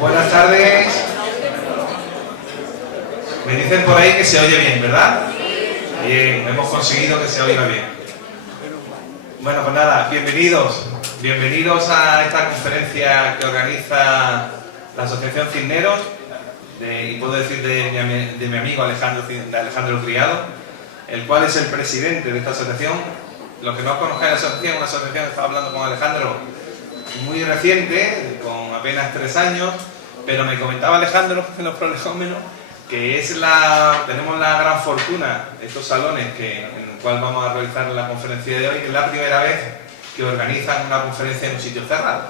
Buenas tardes. Me dicen por ahí que se oye bien, ¿verdad? Bien, hemos conseguido que se oiga bien. Bueno, pues nada, bienvenidos a esta conferencia que organiza la Asociación Cisneros, y puedo decir de mi amigo Alejandro Criado, el cual es el presidente de esta asociación. Los que no conozcan la asociación, una asociación que estaba hablando con Alejandro, muy reciente, con apenas 3 años, pero me comentaba Alejandro en los prolegómenos que tenemos la gran fortuna, estos salones en el cual vamos a realizar la conferencia de hoy, que es la primera vez que organizan una conferencia en un sitio cerrado.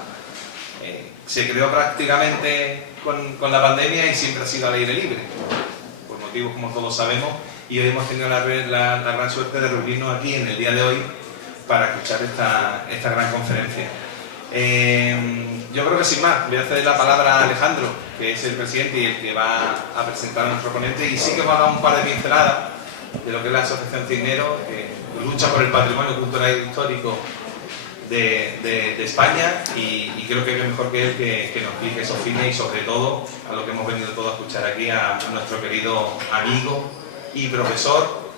Se creó prácticamente con la pandemia y siempre ha sido al aire libre, por motivos como todos sabemos, y hoy hemos tenido la gran suerte de reunirnos aquí en el día de hoy para escuchar esta gran conferencia. Yo creo que sin más, voy a ceder la palabra a Alejandro, que es el presidente y el que va a presentar a nuestro ponente, y sí que va a dar un par de pinceladas de lo que es la Asociación Cisneros, que lucha por el patrimonio cultural e histórico de España, y creo que es mejor que él que nos explique esos fines y sobre todo a lo que hemos venido todos a escuchar aquí, a nuestro querido amigo y profesor,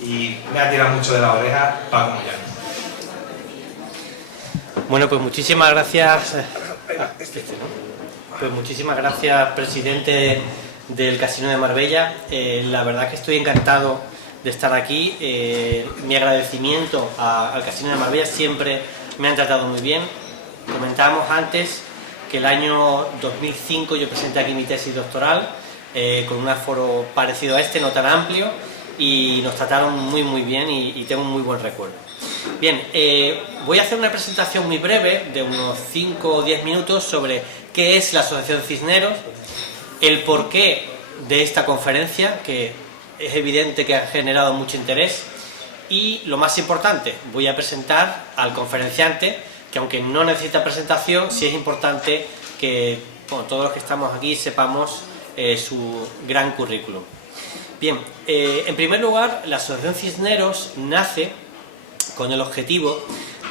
y me ha tirado mucho de la oreja, Paco Moyano. Bueno, pues muchísimas gracias. Pues muchísimas gracias, presidente del Casino de Marbella. La verdad que estoy encantado de estar aquí. Mi agradecimiento al Casino de Marbella, siempre me han tratado muy bien. Comentábamos antes que el año 2005 yo presenté aquí mi tesis doctoral con un aforo parecido a este, no tan amplio, y nos trataron muy bien y tengo un muy buen recuerdo. Bien, voy a hacer una presentación muy breve de unos 5 o 10 minutos sobre qué es la Asociación Cisneros, el porqué de esta conferencia, que es evidente que ha generado mucho interés, y lo más importante, voy a presentar al conferenciante, que aunque no necesita presentación, sí es importante que todos los que estamos aquí sepamos su gran currículum. Bien, en primer lugar, la Asociación Cisneros nace con el objetivo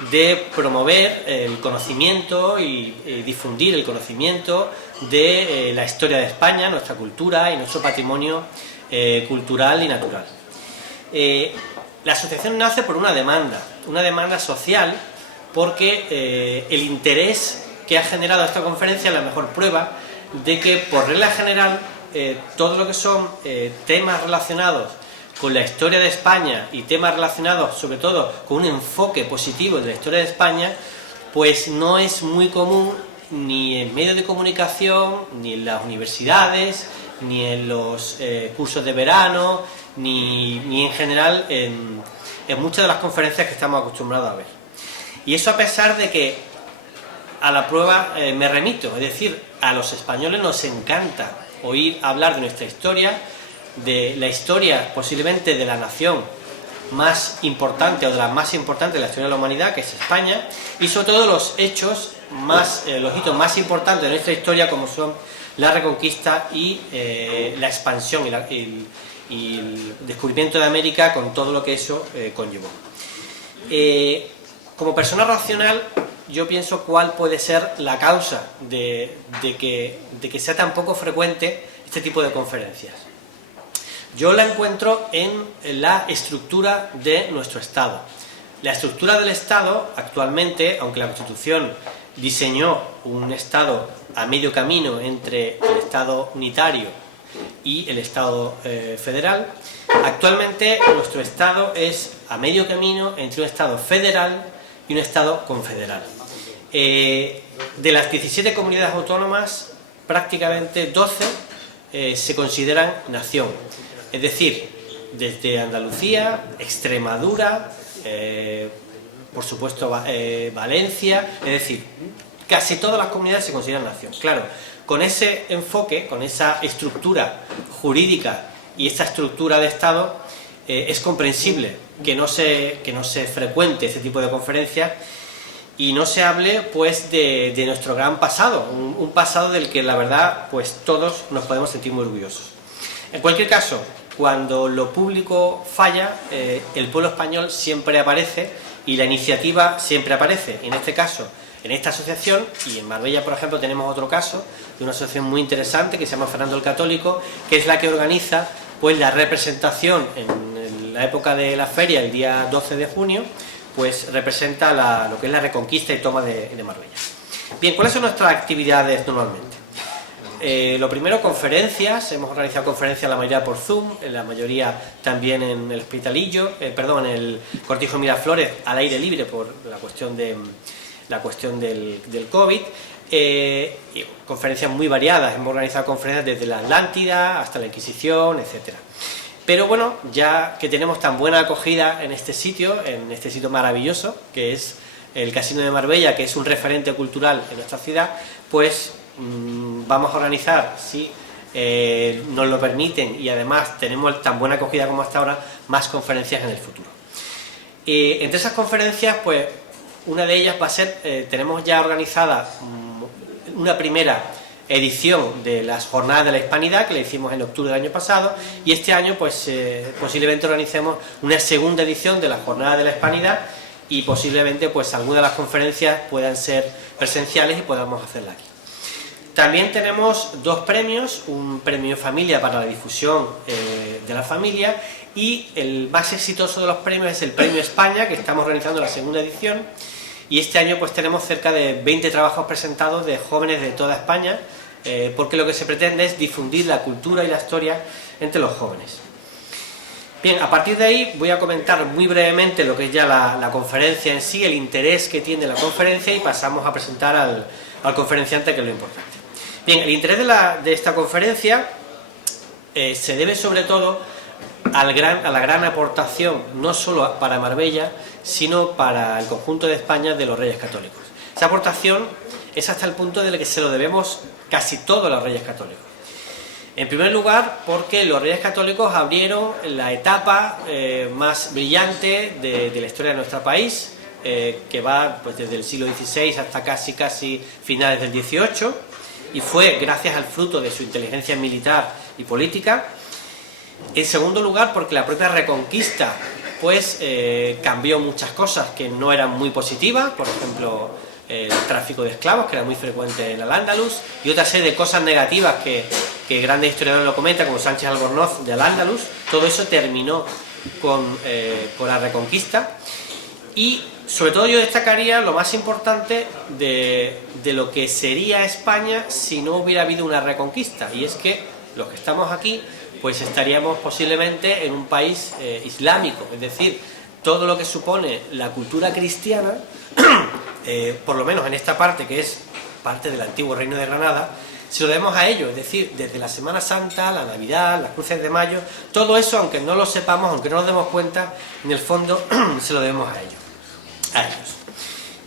de promover el conocimiento y difundir el conocimiento de la historia de España, nuestra cultura y nuestro patrimonio cultural y natural. La asociación nace por una demanda social, porque el interés que ha generado esta conferencia es la mejor prueba de que, por regla general, todo lo que son temas relacionados con la historia de España y temas relacionados sobre todo con un enfoque positivo de la historia de España, pues no es muy común ni en medios de comunicación, ni en las universidades, ni en los cursos de verano, ni en general en muchas de las conferencias que estamos acostumbrados a ver. Y eso a pesar de que a la prueba me remito, es decir, a los españoles nos encanta oír hablar de nuestra historia, de la historia posiblemente de la nación más importante o de las más importantes de la historia de la humanidad, que es España, y sobre todo los hitos más importantes de nuestra historia, como son la Reconquista y la expansión y el descubrimiento de América, con todo lo que eso conllevó. Como persona racional, yo pienso cuál puede ser la causa de que sea tan poco frecuente este tipo de conferencias. Yo la encuentro en la estructura de nuestro Estado. La estructura del Estado actualmente, aunque la Constitución diseñó un Estado a medio camino entre el Estado unitario y el Estado federal, actualmente nuestro Estado es a medio camino entre un Estado federal y un Estado confederal. De las 17 comunidades autónomas, prácticamente 12 se consideran nación. Es decir, desde Andalucía, Extremadura, por supuesto Valencia, es decir, casi todas las comunidades se consideran nación. Claro, con ese enfoque, con esa estructura jurídica y esta estructura de Estado, es comprensible que no se frecuente este tipo de conferencias y no se hable pues de nuestro gran pasado, un pasado del que la verdad pues todos nos podemos sentir muy orgullosos. En cualquier caso, cuando lo público falla, el pueblo español siempre aparece y la iniciativa siempre aparece. En este caso, en esta asociación, y en Marbella, por ejemplo, tenemos otro caso de una asociación muy interesante que se llama Fernando el Católico, que es la que organiza pues la representación en la época de la feria, el día 12 de junio, pues representa lo que es la reconquista y toma de Marbella. Bien, ¿cuáles son nuestras actividades normalmente? Lo primero, conferencias. Hemos organizado conferencias la mayoría por Zoom, la mayoría también en el Hospitalillo, en el Cortijo Miraflores, al aire libre por la cuestión del COVID. Conferencias muy variadas, hemos organizado conferencias desde la Atlántida hasta la Inquisición, etcétera. Pero bueno, ya que tenemos tan buena acogida en este sitio maravilloso, que es el Casino de Marbella, que es un referente cultural en nuestra ciudad, pues vamos a organizar, si nos lo permiten y además tenemos tan buena acogida como hasta ahora, más conferencias en el futuro. Entre esas conferencias, pues una de ellas va a ser, tenemos ya organizada una primera edición de las Jornadas de la Hispanidad, que la hicimos en octubre del año pasado, y este año pues posiblemente organicemos una segunda edición de las Jornadas de la Hispanidad, y posiblemente pues algunas de las conferencias puedan ser presenciales y podamos hacerla aquí. También tenemos dos premios, un premio familia para la difusión de la familia, y el más exitoso de los premios es el Premio España, que estamos organizando la segunda edición, y este año pues tenemos cerca de 20 trabajos presentados de jóvenes de toda España, porque lo que se pretende es difundir la cultura y la historia entre los jóvenes. Bien, a partir de ahí voy a comentar muy brevemente lo que es ya la conferencia en sí, el interés que tiene la conferencia, y pasamos a presentar al conferenciante, que es lo importante. Bien, el interés de esta conferencia se debe sobre todo a la gran aportación, no solo para Marbella, sino para el conjunto de España, de los Reyes Católicos. Esa aportación es hasta el punto de que se lo debemos casi todo a los Reyes Católicos. En primer lugar, porque los Reyes Católicos abrieron la etapa más brillante de la historia de nuestro país, que va pues desde el siglo XVI hasta casi finales del XVIII, y fue gracias al fruto de su inteligencia militar y política. En segundo lugar, porque la propia Reconquista pues cambió muchas cosas que no eran muy positivas, por ejemplo el tráfico de esclavos, que era muy frecuente en Al-Ándalus, y otra serie de cosas negativas que grandes historiadores lo comentan, como Sánchez Albornoz de Al-Ándalus. Todo eso terminó con la Reconquista, y sobre todo yo destacaría lo más importante de lo que sería España si no hubiera habido una Reconquista, y es que los que estamos aquí pues estaríamos posiblemente en un país islámico, es decir, todo lo que supone la cultura cristiana, por lo menos en esta parte, que es parte del antiguo Reino de Granada, se lo debemos a ellos, es decir, desde la Semana Santa, la Navidad, las cruces de mayo, todo eso, aunque no lo sepamos, aunque no nos demos cuenta, en el fondo se lo debemos a ellos.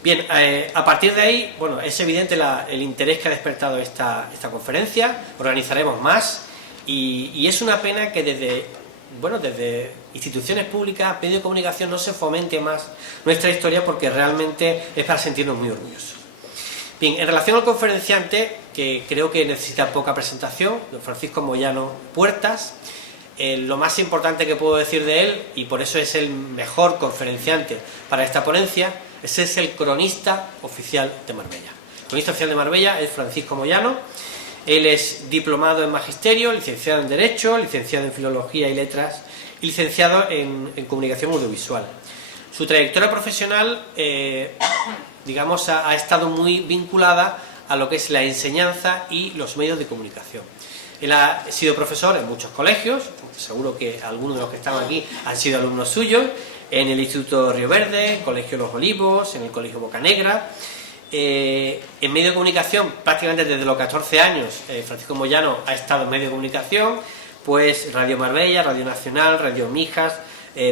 Bien, a partir de ahí, bueno, es evidente el interés que ha despertado esta conferencia. Organizaremos más, y es una pena que desde instituciones públicas, medios de comunicación, no se fomente más nuestra historia, porque realmente es para sentirnos muy orgullosos. Bien, en relación al conferenciante, que creo que necesita poca presentación, don Francisco Moyano Puertas, lo más importante que puedo decir de él, y por eso es el mejor conferenciante para esta ponencia, es el cronista oficial de Marbella. El cronista oficial de Marbella es Francisco Moyano. Él es diplomado en Magisterio, licenciado en Derecho, licenciado en Filología y Letras, y licenciado en Comunicación Audiovisual. Su trayectoria profesional, digamos, ha estado muy vinculada a lo que es la enseñanza y los medios de comunicación. Él ha sido profesor en muchos colegios, seguro que algunos de los que están aquí han sido alumnos suyos, en el Instituto Río Verde, Colegio Los Olivos, en el Colegio Bocanegra. En medio de comunicación, prácticamente desde los 14 años, Francisco Moyano ha estado en medio de comunicación, pues Radio Marbella, Radio Nacional, Radio Mijas,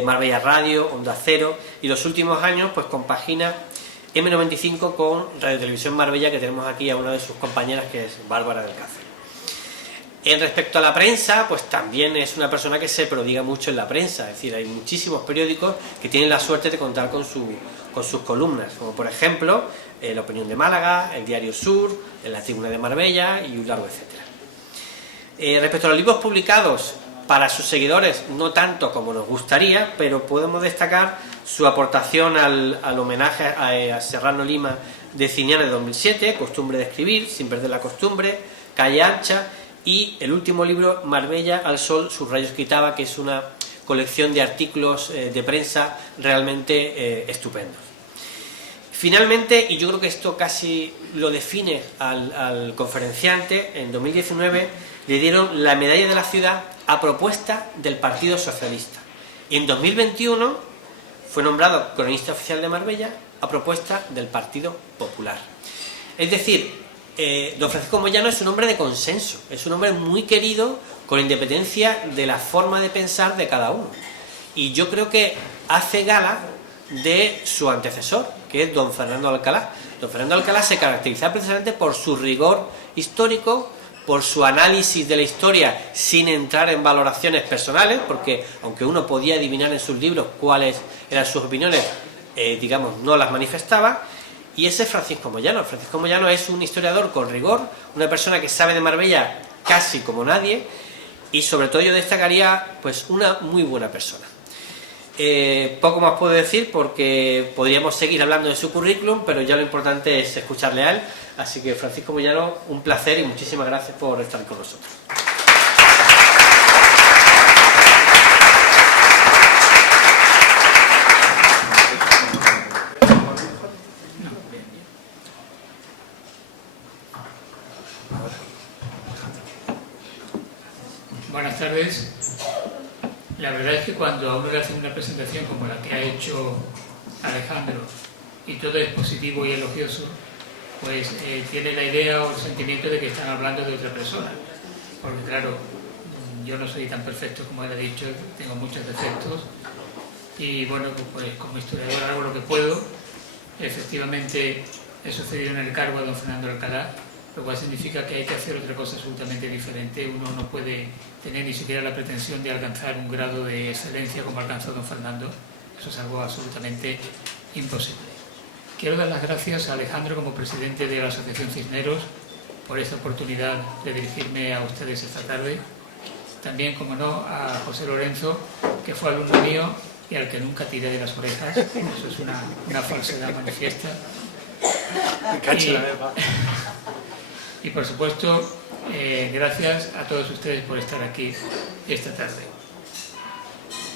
Marbella Radio, Onda Cero, y los últimos años pues compagina M95 con Radio Televisión Marbella, que tenemos aquí a una de sus compañeras, que es Bárbara del Cáceres. En respecto a la prensa, pues también es una persona que se prodiga mucho en la prensa, es decir, hay muchísimos periódicos que tienen la suerte de contar con sus columnas, como por ejemplo La Opinión de Málaga, El Diario Sur, La Tribuna de Marbella y un largo etcétera. Respecto a los libros publicados, para sus seguidores no tanto como nos gustaría, pero podemos destacar su aportación al homenaje a Serrano Lima de Ciñana de 2007, Costumbre de escribir, sin perder la costumbre, Calle ancha, y el último libro, Marbella al sol, sus rayos quitaba, que es una colección de artículos de prensa realmente estupendos. Finalmente, y yo creo que esto casi lo define al conferenciante, en 2019 le dieron la medalla de la ciudad a propuesta del Partido Socialista. Y en 2021 fue nombrado cronista oficial de Marbella a propuesta del Partido Popular. Es decir, don Francisco Moyano es un hombre de consenso, es un hombre muy querido con independencia de la forma de pensar de cada uno. Y yo creo que hace gala de su antecesor, que es don Fernando Alcalá. Don Fernando Alcalá se caracteriza precisamente por su rigor histórico, por su análisis de la historia sin entrar en valoraciones personales, porque aunque uno podía adivinar en sus libros cuáles eran sus opiniones, digamos, no las manifestaba. Y ese es Francisco Moyano. Francisco Moyano es un historiador con rigor, una persona que sabe de Marbella casi como nadie, y sobre todo yo destacaría pues una muy buena persona. Poco más puedo decir porque podríamos seguir hablando de su currículum, pero ya lo importante es escucharle a él. Así que Francisco Moyano, un placer y muchísimas gracias por estar con nosotros. Buenas tardes. La verdad es que cuando a uno le hacen una presentación como la que ha hecho Alejandro y todo es positivo y elogioso, pues tiene la idea o el sentimiento de que están hablando de otra persona. Porque claro, yo no soy tan perfecto como él ha dicho, tengo muchos defectos y bueno, pues como historiador hago lo que puedo. Efectivamente he sucedido en el cargo a don Fernando Alcalá, lo cual significa que hay que hacer otra cosa absolutamente diferente. Uno no puede tener ni siquiera la pretensión de alcanzar un grado de excelencia como alcanzó don Fernando. Eso es algo absolutamente imposible. Quiero dar las gracias a Alejandro como presidente de la Asociación Cisneros por esta oportunidad de dirigirme a ustedes esta tarde. También, como no, a José Lorenzo, que fue alumno mío y al que nunca tiré de las orejas. Eso es una falsedad manifiesta. Y por supuesto, gracias a todos ustedes por estar aquí esta tarde.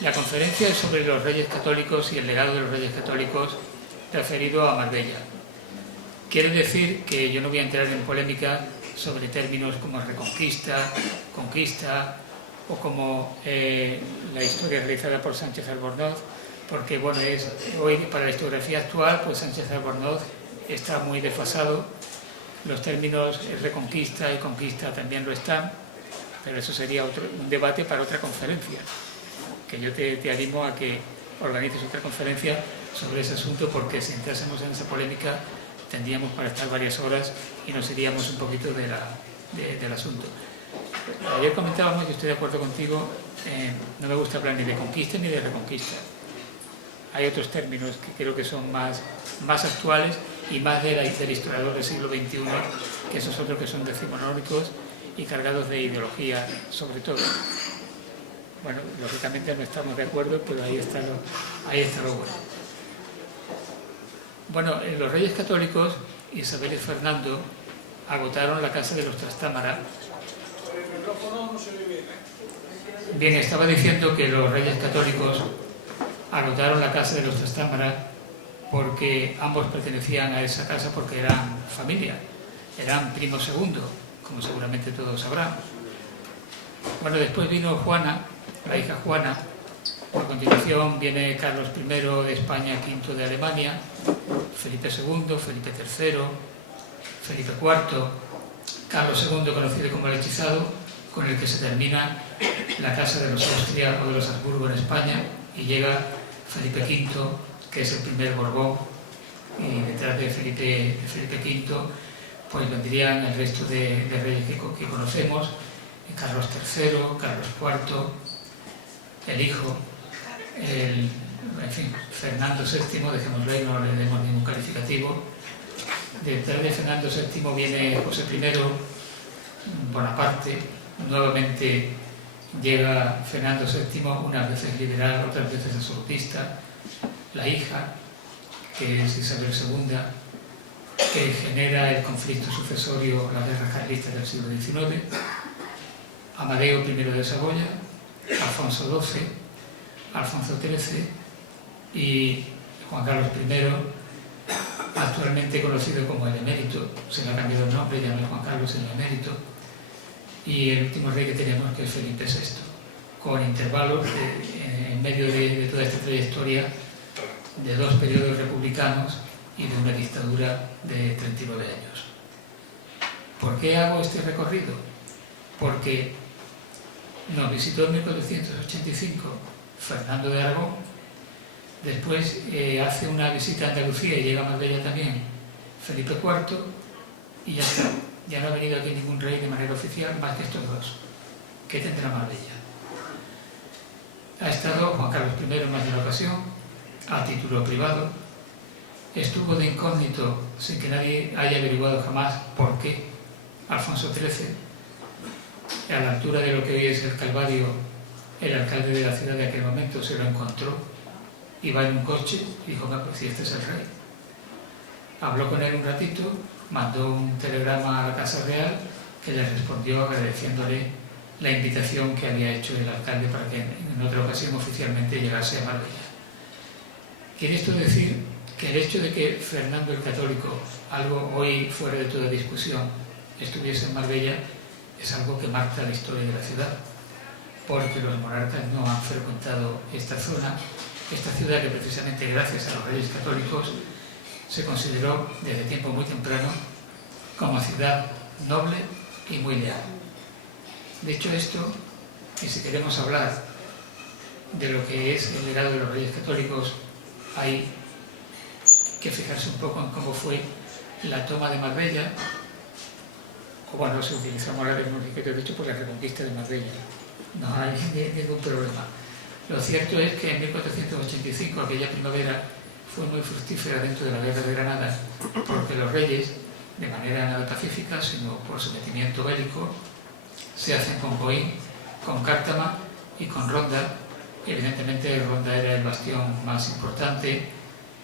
La conferencia es sobre los Reyes Católicos y el legado de los Reyes Católicos referido a Marbella. Quiere decir que yo no voy a entrar en polémica sobre términos como reconquista, conquista o como la historia realizada por Sánchez Albornoz, porque bueno, hoy para la historiografía actual, pues Sánchez Albornoz está muy desfasado. Los términos reconquista y conquista también lo están, pero eso sería un debate para otra conferencia, que yo te animo a que organices otra conferencia sobre ese asunto, porque si entrásemos en esa polémica tendríamos para estar varias horas y nos iríamos un poquito del asunto. Ayer comentábamos, y estoy de acuerdo contigo, no me gusta hablar ni de conquista ni de reconquista. Hay otros términos que creo que son más actuales y más del historiador del siglo XXI, que esos otros que son decimonónicos y cargados de ideología, sobre todo. Bueno, lógicamente no estamos de acuerdo, pero ahí está lo bueno. Bueno, los Reyes Católicos, Isabel y Fernando, agotaron la casa de los Trastámara. Bien, estaba diciendo que los Reyes Católicos agotaron la casa de los Trastámara porque ambos pertenecían a esa casa porque eran familia, eran primo segundo, como seguramente todos sabrán. Bueno, después vino Juana, la hija Juana, por continuación viene Carlos I de España, V de Alemania, Felipe II, Felipe III, Felipe IV, Carlos II, conocido como el Hechizado, con el que se termina la casa de los Austria o de los Habsburgo en España, y llega Felipe V, que es el primer Borbón, y detrás de Felipe V pues vendrían el resto de reyes que conocemos, Carlos III, Carlos IV, el hijo, en fin, Fernando VII, dejémoslo ahí, no le demos ningún calificativo. Detrás de Fernando VII viene José I, Bonaparte, nuevamente llega Fernando VII, unas veces liberal, otras veces absolutista, la hija, que es Isabel II, que genera el conflicto sucesorio, las guerras carlistas del siglo XIX, Amadeo I de Saboya, Alfonso XII, Alfonso XIII y Juan Carlos I, actualmente conocido como el emérito, se le ha cambiado el nombre, ya no es Juan Carlos, el emérito, y el último rey que tenemos, que es Felipe VI, con intervalos en medio de toda esta trayectoria de 2 periodos republicanos y de una dictadura de 39 años. ¿Por qué hago este recorrido? Porque nos visitó en 1485 Fernando de Aragón, después hace una visita a Andalucía y llega a Marbella también Felipe IV, y ya está. Ya no ha venido aquí ningún rey de manera oficial más que estos 2. ¿Qué tendrá Marbella? Ha estado Juan Carlos I en más de una ocasión, a título privado. Estuvo de incógnito, sin que nadie haya averiguado jamás por qué, Alfonso XIII, a la altura de lo que hoy es el Calvario, el alcalde de la ciudad de aquel momento se lo encontró, iba en un coche y dijo: pues si este es el rey. Habló con él un ratito, mandó un telegrama a la Casa Real, que le respondió agradeciéndole la invitación que había hecho el alcalde para que en otra ocasión oficialmente llegase a Marbella. ¿Quiere esto decir que el hecho de que Fernando el Católico, algo hoy fuera de toda discusión, estuviese en Marbella, es algo que marca la historia de la ciudad? Porque los monarcas no han frecuentado esta zona, esta ciudad que precisamente gracias a los reyes católicos se consideró desde tiempo muy temprano como ciudad noble y muy leal. Dicho esto, y si queremos hablar de lo que es el legado de los reyes católicos, hay que fijarse un poco en cómo fue la toma de Marbella, o bueno, si utilizamos la terminología que he dicho, pues la reconquista de Marbella. No hay ningún problema. Lo cierto es que en 1485, aquella primavera, fue muy fructífera dentro de la guerra de Granada, porque los reyes, de manera nada pacífica, sino por sometimiento bélico, se hacen con Boín, con Cártama y con Ronda. Evidentemente Ronda era el bastión más importante,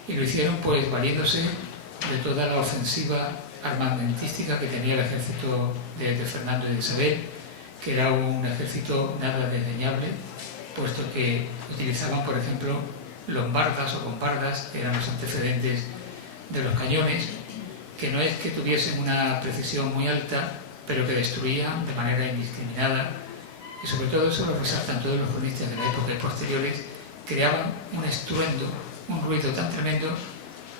y lo hicieron pues valiéndose de toda la ofensiva armamentística que tenía el ejército de Fernando y de Isabel, que era un ejército nada desdeñable, puesto que utilizaban, por ejemplo, lombardas o bombardas, que eran los antecedentes de los cañones, que no es que tuviesen una precisión muy alta, pero que destruían de manera indiscriminada, y sobre todo eso lo resaltan todos los cronistas de la época y posteriores, creaban un estruendo, un ruido tan tremendo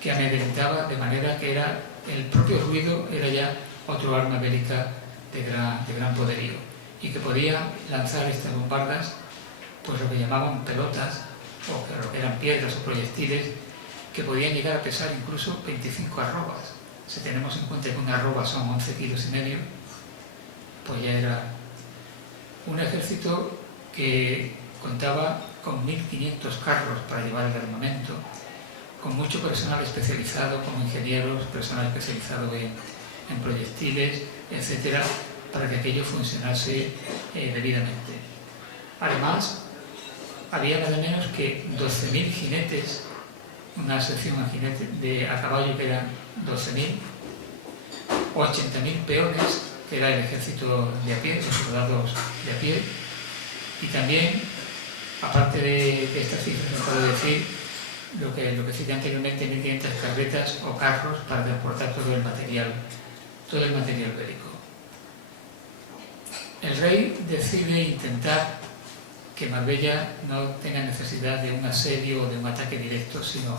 que amedrentaba, de manera que era el propio ruido era ya otro arma bélica de gran poderío, y que podía lanzar estas bombardas, pues lo que llamaban pelotas, o lo que eran piedras o proyectiles, que podían llegar a pesar incluso 25 arrobas. Si tenemos en cuenta que una arroba son 11,5 kilos, pues ya era un ejército que contaba con 1.500 carros para llevar el armamento, con mucho personal especializado, como ingenieros, personal especializado en proyectiles, etcétera, para que aquello funcionase debidamente. Además, había nada menos que 12.000 jinetes, una sección a caballo que eran 12.000, 80.000 peones, que era el ejército de a pie, los soldados de a pie, y también, aparte de estas cifras, me puedo decir lo que cité anteriormente, 1.500 carretas o carros para transportar todo el material bélico. El rey decide intentar que Marbella no tenga necesidad de un asedio o de un ataque directo, sino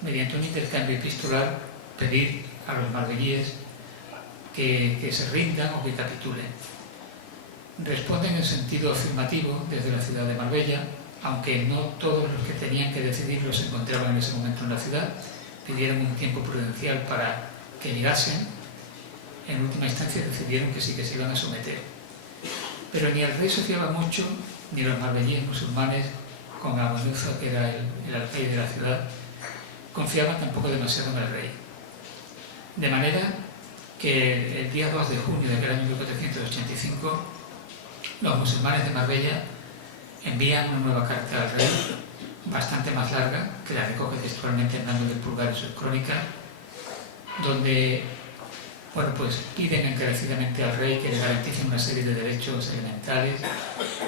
mediante un intercambio epistolar pedir a los marbellíes que se rindan o que capitulen. Responden en sentido afirmativo desde la ciudad de Marbella, aunque no todos los que tenían que decidirlo se encontraban en ese momento en la ciudad. Pidieron un tiempo prudencial para que llegasen. En última instancia decidieron que sí, que se iban a someter. Pero ni el rey se fiaba mucho, ni los marbellíes musulmanes, con Abunuza, que era el alcaide de la ciudad, confiaban tampoco demasiado en el rey. De manera que el día 2 de junio de aquel año 1485, los musulmanes de Marbella envían una nueva carta al rey, bastante más larga, que la recoge textualmente Hernando del Pulgar en sus crónicas, donde pues piden encarecidamente al rey que le garantice una serie de derechos elementales,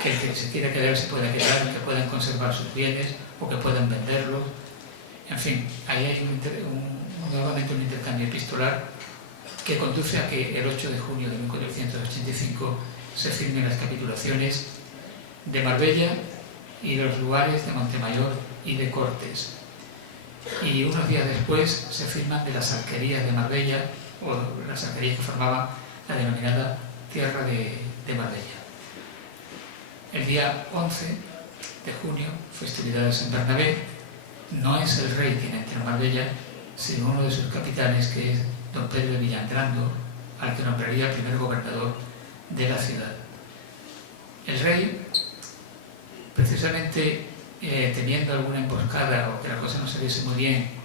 que el que se quiera quedar se pueda quedar, que puedan conservar sus bienes o que puedan venderlos. En fin, ahí hay nuevamente un intercambio epistolar que conduce a que el 8 de junio de 1485 se firmen las capitulaciones de Marbella y los lugares de Montemayor y de Cortes. Y unos días después se firman de las alquerías de Marbella, o las alquerías que formaban la denominada Tierra de Marbella. El día 11 de junio, festividad de San Bernabé, no es el rey quien entra en Marbella, sino uno de sus capitanes, que es don Pedro de Villandrando, al que nombraría el primer gobernador de la ciudad. El rey, precisamente temiendo alguna emboscada o que la cosa no saliese muy bien,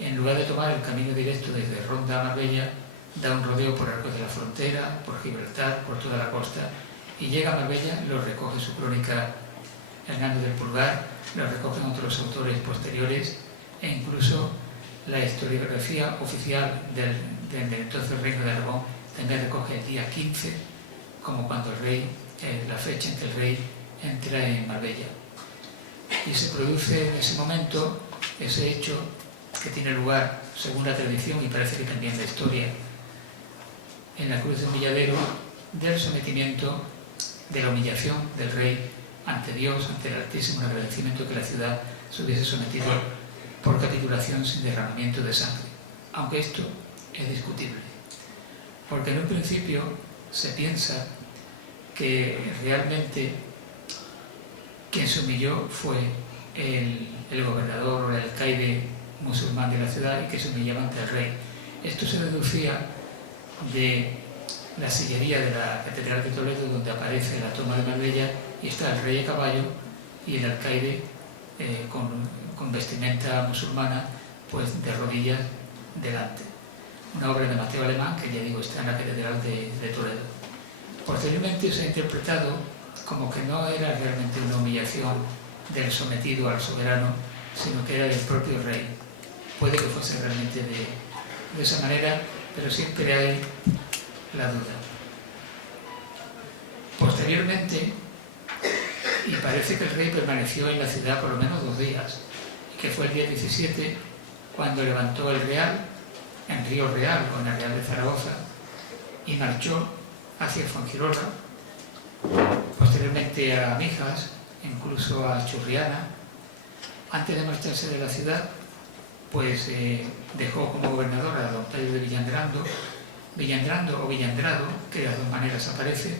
en lugar de tomar el camino directo desde Ronda a Marbella, da un rodeo por Arcos de la Frontera, por Gibraltar, por toda la costa, y llega a Marbella, lo recoge su crónica Hernando del Pulgar, lo recogen otros autores posteriores, e incluso la historiografía oficial del entonces Reino de Aragón también recoge el día 15 como cuando el rey, la fecha en que el rey entra en Marbella. Y se produce en ese momento ese hecho que tiene lugar, según la tradición y parece que también la historia, en la cruz de Humilladero, del sometimiento, de la humillación del rey ante Dios, ante el altísimo agradecimiento que la ciudad se hubiese sometido por capitulación sin derramamiento de sangre. Aunque esto es discutible, porque en un principio se piensa que realmente quien se humilló fue el gobernador o el alcaide musulmán de la ciudad, y que se humillaba ante el rey. Esto se deducía de la sillería de la Catedral de Toledo, donde aparece la toma de Marbella y está el rey a caballo y el alcaide con vestimenta musulmana, pues de rodillas delante. Una obra de Mateo Alemán que, ya digo, está en la Catedral de Toledo. Posteriormente se ha interpretado como que no era realmente una humillación del sometido al soberano, sino que era del propio rey. Puede que fuese realmente de esa manera, pero siempre hay la duda. Posteriormente, y parece que el rey permaneció en la ciudad por lo menos 2 días, que fue el día 17 cuando levantó el Real, en Río Real o en el Real de Zaragoza, y marchó hacia Fuengirola, posteriormente a Mijas, incluso a Churriana. Antes de marcharse de la ciudad, pues dejó como gobernador a don Pedro de Villandrando o Villandrado, que de las dos maneras aparece,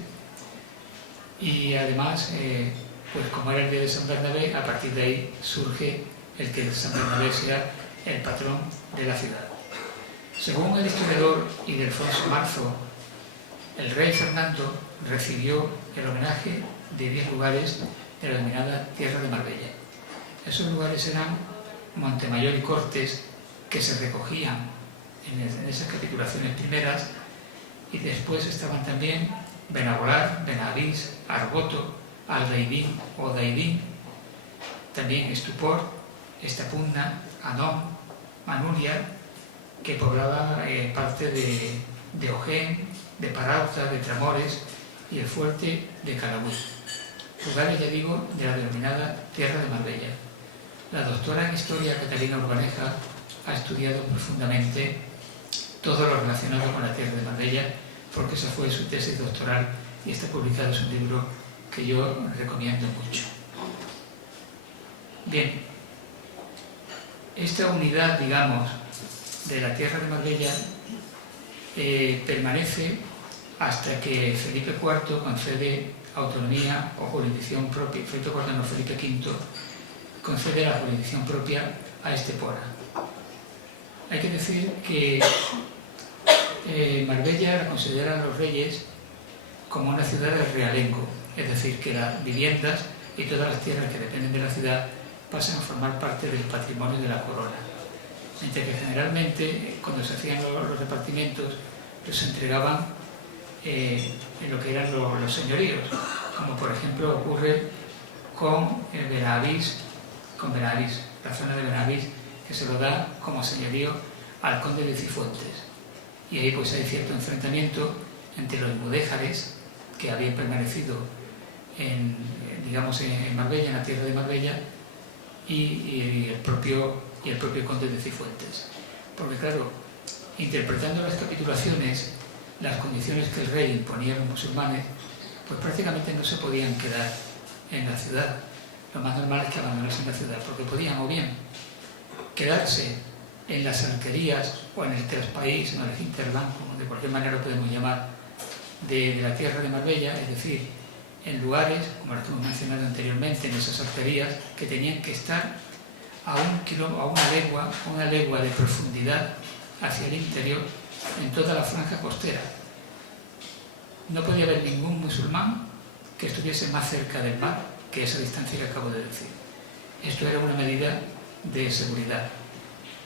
y además, pues como era el día de San Bernabé, a partir de ahí surge el que San Bernabé sea el patrón de la ciudad. Según el historiador Ildefonso Marzo, el rey Fernando recibió el homenaje de 10 lugares de la denominada Tierra de Marbella. Esos lugares eran Montemayor y Cortes, que se recogían en esas capitulaciones primeras, y después estaban también Benagolar, Benavís, Arboto, Aldaidín o Daidín, también Estupor, Estapugna, Anón, Manuria, que poblaba parte de Ojén, de Parauta, de Tramores y el fuerte de Calabús, lugares, ya digo, de la denominada Tierra de Marbella. La doctora en Historia Catalina Urbaneja ha estudiado profundamente todo lo relacionado con la Tierra de Marbella, porque esa fue su tesis doctoral y está publicado, es un libro que yo recomiendo mucho. Bien, esta unidad, digamos, de la Tierra de Marbella permanece hasta que Felipe IV concede autonomía o jurisdicción propia. Felipe IV, no, Felipe V, concede la jurisdicción propia a Estepona. Hay que decir que Marbella la consideran los reyes como una ciudad de realengo, es decir, que las viviendas y todas las tierras que dependen de la ciudad pasan a formar parte del patrimonio de la corona. Mientras que generalmente, cuando se hacían los repartimientos, los entregaban en lo que eran los señoríos, como por ejemplo ocurre con Benavís, con Benavís, la zona de Benavís, que se lo da como señorío al conde de Cifuentes. Y ahí pues hay cierto enfrentamiento entre los mudéjares que habían permanecido en Marbella, en la tierra de Marbella, y el propio conde de Cifuentes. Porque claro, interpretando las capitulaciones, las condiciones que el rey imponía a los musulmanes, pues prácticamente no se podían quedar en la ciudad. Lo más normal es que abandonasen la ciudad, porque podían o bien quedarse en las alquerías o en el traspaís, o en el hinterland, como de cualquier manera lo podemos llamar, de la tierra de Marbella, es decir, en lugares, como los que hemos mencionado anteriormente, en esas alquerías, que tenían que estar a una legua de profundidad hacia el interior, en toda la franja costera. No podía haber ningún musulmán que estuviese más cerca del mar que esa distancia que acabo de decir. Esto era una medida de seguridad,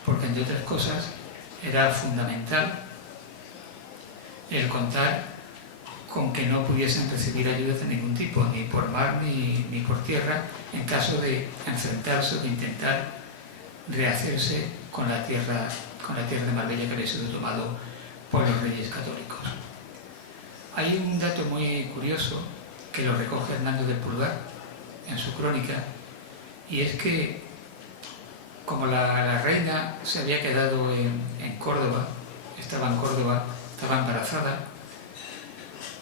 porque entre otras cosas era fundamental el contar con que no pudiesen recibir ayudas de ningún tipo, ni por mar ni por tierra, en caso de enfrentarse o de intentar rehacerse con la tierra de Marbella que había sido tomado por los reyes católicos. Hay un dato muy curioso que lo recoge Hernando del Pulgar en su crónica, y es que como la reina se había quedado en Córdoba, estaba embarazada,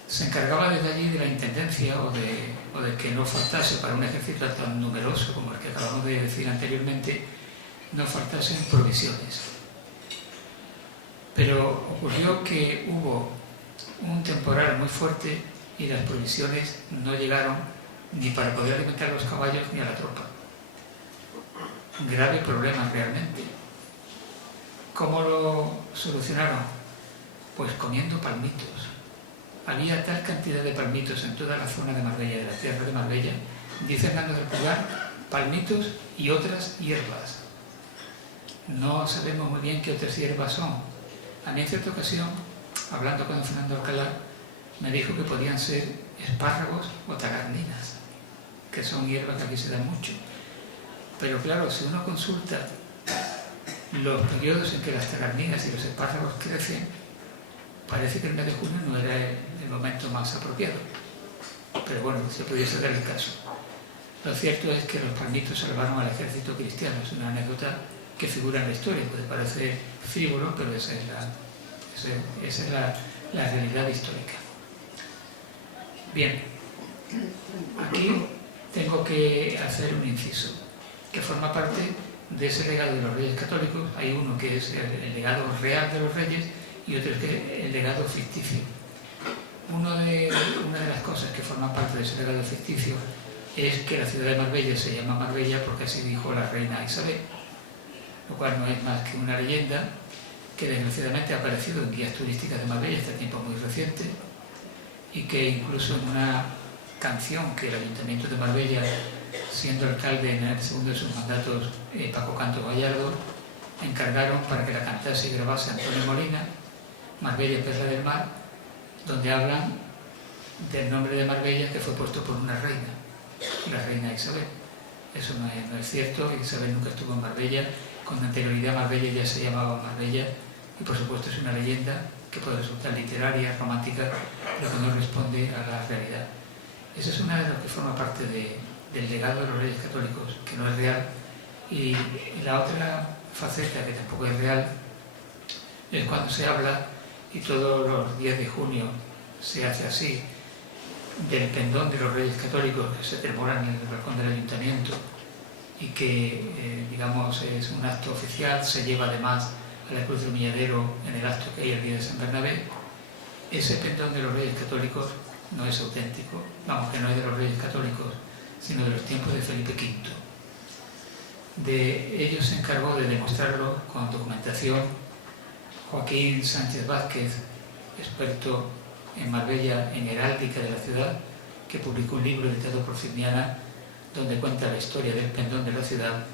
se encargaba desde allí de la intendencia o de que no faltase para un ejército tan numeroso como el que acabamos de decir anteriormente, no faltasen provisiones. Pero ocurrió que hubo un temporal muy fuerte y las provisiones no llegaron ni para poder alimentar a los caballos ni a la tropa. Un grave problema realmente. ¿Cómo lo solucionaron? Pues comiendo palmitos. Había tal cantidad de palmitos en toda la zona de Marbella, de la tierra de Marbella, dice Hernando del Pulgar, palmitos y otras hierbas. No sabemos muy bien qué otras hierbas son. A mí en cierta ocasión, hablando con don Fernando Alcalá, me dijo que podían ser espárragos o tagarninas, que son hierbas que aquí se dan mucho. Pero claro, si uno consulta los periodos en que las tagarninas y los espárragos crecen, parece que el mes de junio no era el momento más apropiado. Pero bueno, se pudiese dar el caso. Lo cierto es que los palmitos salvaron al ejército cristiano. Es una anécdota que figura en la historia. Puede parecer frívolo, pero esa es la realidad histórica. Bien, aquí tengo que hacer un inciso que forma parte de ese legado de los reyes católicos. Hay uno que es el legado real de los reyes y otro que es el legado ficticio. Una de las cosas que forman parte de ese legado ficticio es que la ciudad de Marbella se llama Marbella porque así dijo la reina Isabel, lo cual no es más que una leyenda que desgraciadamente ha aparecido en guías turísticas de Marbella hasta tiempo muy reciente, y que incluso en una canción que el Ayuntamiento de Marbella, siendo alcalde en el segundo de sus mandatos, Paco Canto Gallardo, encargaron para que la cantase y grabase Antonio Molina, Marbella, perla del mar, donde hablan del nombre de Marbella que fue puesto por una reina, la reina Isabel. Eso no es cierto. Isabel nunca estuvo en Marbella. Con anterioridad Marbella ya se llamaba Marbella, y por supuesto es una leyenda que puede resultar literaria, romántica, pero que no responde a la realidad. Esa es una de las que forma parte del legado de los reyes católicos, que no es real. Y la otra faceta, que tampoco es real, es cuando se habla, y todos los 10 de junio se hace así, del pendón de los reyes católicos que se tremolan en el balcón del ayuntamiento y que, digamos, es un acto oficial, se lleva además a la Cruz del Humilladero en el acto que hay el día de San Bernabé. Ese pendón de los reyes católicos no es auténtico, vamos, que no es de los reyes católicos, sino de los tiempos de Felipe V. De ello se encargó de demostrarlo con documentación Joaquín Sánchez Vázquez, experto en Marbella, en heráldica de la ciudad, que publicó un libro editado por Firmiana, donde cuenta la historia del pendón de la ciudad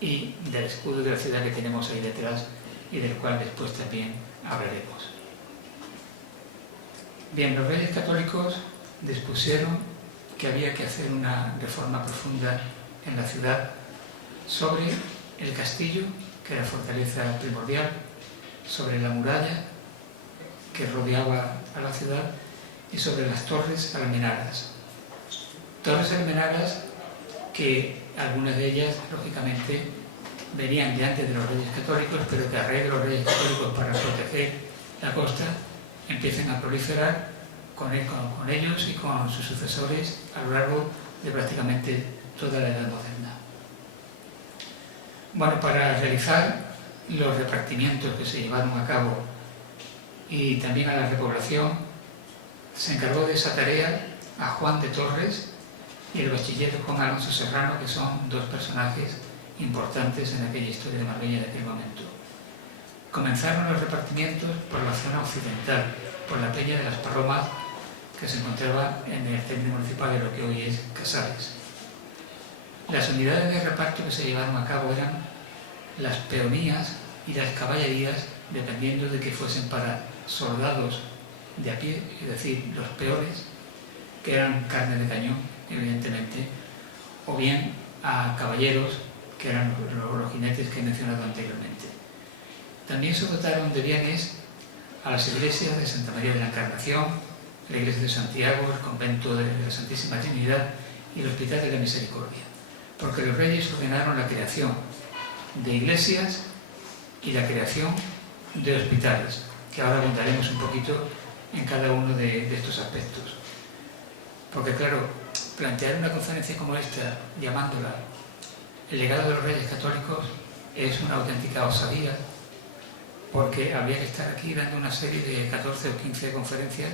y del escudo de la ciudad que tenemos ahí detrás y del cual después también hablaremos. Bien, los reyes católicos dispusieron que había que hacer una reforma profunda en la ciudad sobre el castillo, que era fortaleza primordial, sobre la muralla que rodeaba a la ciudad y sobre las torres almenaras. Torres almenaras que algunas de ellas, lógicamente, venían de antes de los reyes católicos, pero que a raíz de los reyes católicos, para proteger la costa, empiezan a proliferar con ellos y con sus sucesores a lo largo de prácticamente toda la Edad Moderna. Bueno, para realizar los repartimientos que se llevaron a cabo y también a la repoblación, se encargó de esa tarea a Juan de Torres y el bachiller Juan Alonso Serrano, que son dos personajes importantes en aquella historia de Marbella de aquel momento. Comenzaron los repartimientos por la zona occidental, por la Peña de las Palomas, que se encontraba en el término municipal de lo que hoy es Casares. Las unidades de reparto que se llevaron a cabo eran las peonías y las caballerías, dependiendo de que fuesen para soldados de a pie, es decir, los peores, que eran carne de cañón, evidentemente, o bien a caballeros, que eran los jinetes que he mencionado anteriormente. También se dotaron de bienes a las iglesias de Santa María de la Encarnación, la iglesia de Santiago, el convento de la Santísima Trinidad y el Hospital de la Misericordia, porque los reyes ordenaron la creación de iglesias y la creación de hospitales, que ahora abundaremos un poquito en cada uno de estos aspectos. Porque claro, plantear una conferencia como esta, llamándola el legado de los reyes católicos, es una auténtica osadía, porque habría que estar aquí dando una serie de 14 o 15 conferencias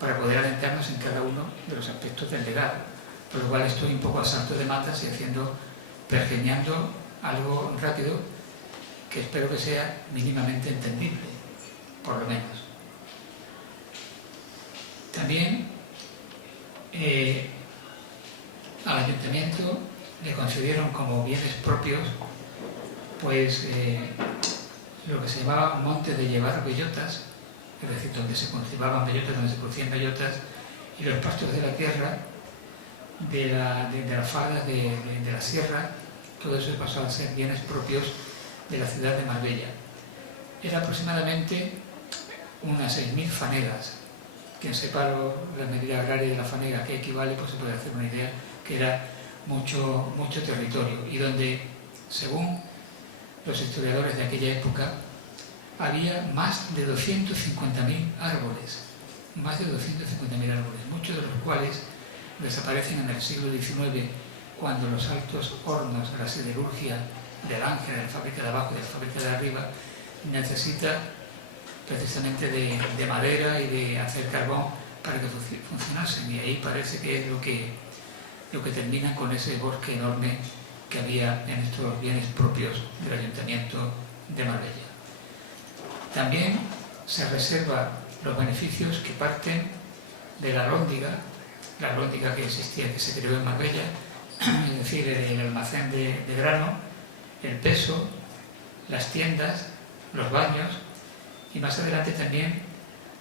para poder adentrarnos en cada uno de los aspectos del legado, por lo cual estoy un poco a salto de matas y pergeñando algo rápido que espero que sea mínimamente entendible, por lo menos. También al ayuntamiento le concedieron como bienes propios pues lo que se llamaba monte de llevar bellotas, es decir, donde se cultivaban bellotas, donde se producían bellotas, y los pastos de la tierra, de la falda de la sierra. Todo eso pasó a ser bienes propios de la ciudad de Marbella. Era aproximadamente unas 6.000 fanegas. Quien sepa la medida agraria de la fanega, que equivale, pues se puede hacer una idea que era mucho territorio, y donde, según los historiadores de aquella época, había más de 250.000 árboles, muchos de los cuales desaparecen en el siglo XIX, cuando los altos hornos de la siderurgia del Ángel, de la fábrica de abajo y de la fábrica de arriba, necesita precisamente de madera y de hacer carbón para que funcionasen, y ahí parece que es lo que termina con ese bosque enorme que había en estos bienes propios del Ayuntamiento de Marbella. También se reserva los beneficios que parten de la alhóndiga que existía, que se creó en Marbella, es decir, el almacén de grano, el peso, las tiendas, los baños, y más adelante también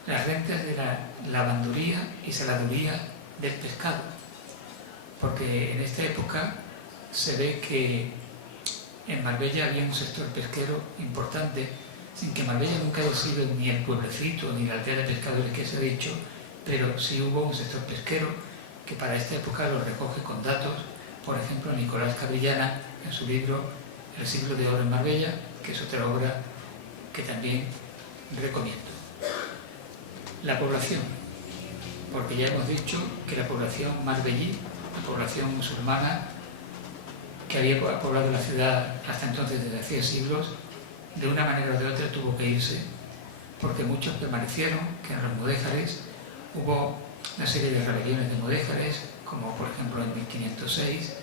las rentas de la lavanduría y saladuría del pescado, porque en esta época se ve que en Marbella había un sector pesquero importante, sin que Marbella nunca haya sido ni el pueblecito ni la aldea de pescadores que se ha dicho, pero sí hubo un sector pesquero que para esta época lo recoge con datos. Por ejemplo, Nicolás Cabrillana, en su libro El siglo de oro en Marbella, que es otra obra que también recomiendo. La población, porque ya hemos dicho que la población marbellí, la población musulmana que había poblado la ciudad hasta entonces desde hacía siglos, de una manera o de otra tuvo que irse, porque muchos permanecieron, que en los mudéjares hubo una serie de rebeliones de mudéjares, como por ejemplo en 1506,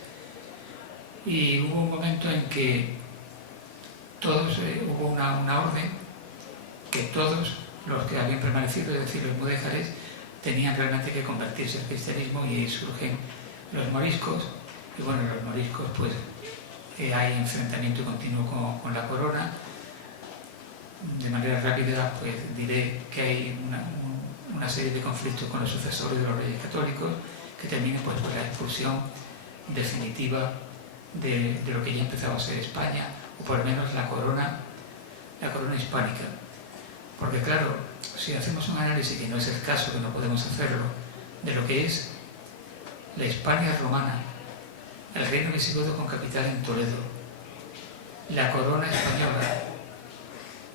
y hubo un momento en que hubo una orden que todos los que habían permanecido, es decir, los mudéjares, tenían realmente que convertirse al cristianismo, y ahí surgen los moriscos, y bueno, los moriscos pues hay enfrentamiento continuo con la corona. De manera rápida pues diré que hay una serie de conflictos con los sucesores de los reyes católicos que terminan pues por la expulsión definitiva de lo que ya empezaba a ser España, o por lo menos la corona hispánica. Porque claro, si hacemos un análisis, que no es el caso, que no podemos hacerlo, de lo que es la Hispania romana, el reino visigodo con capital en Toledo, la corona española,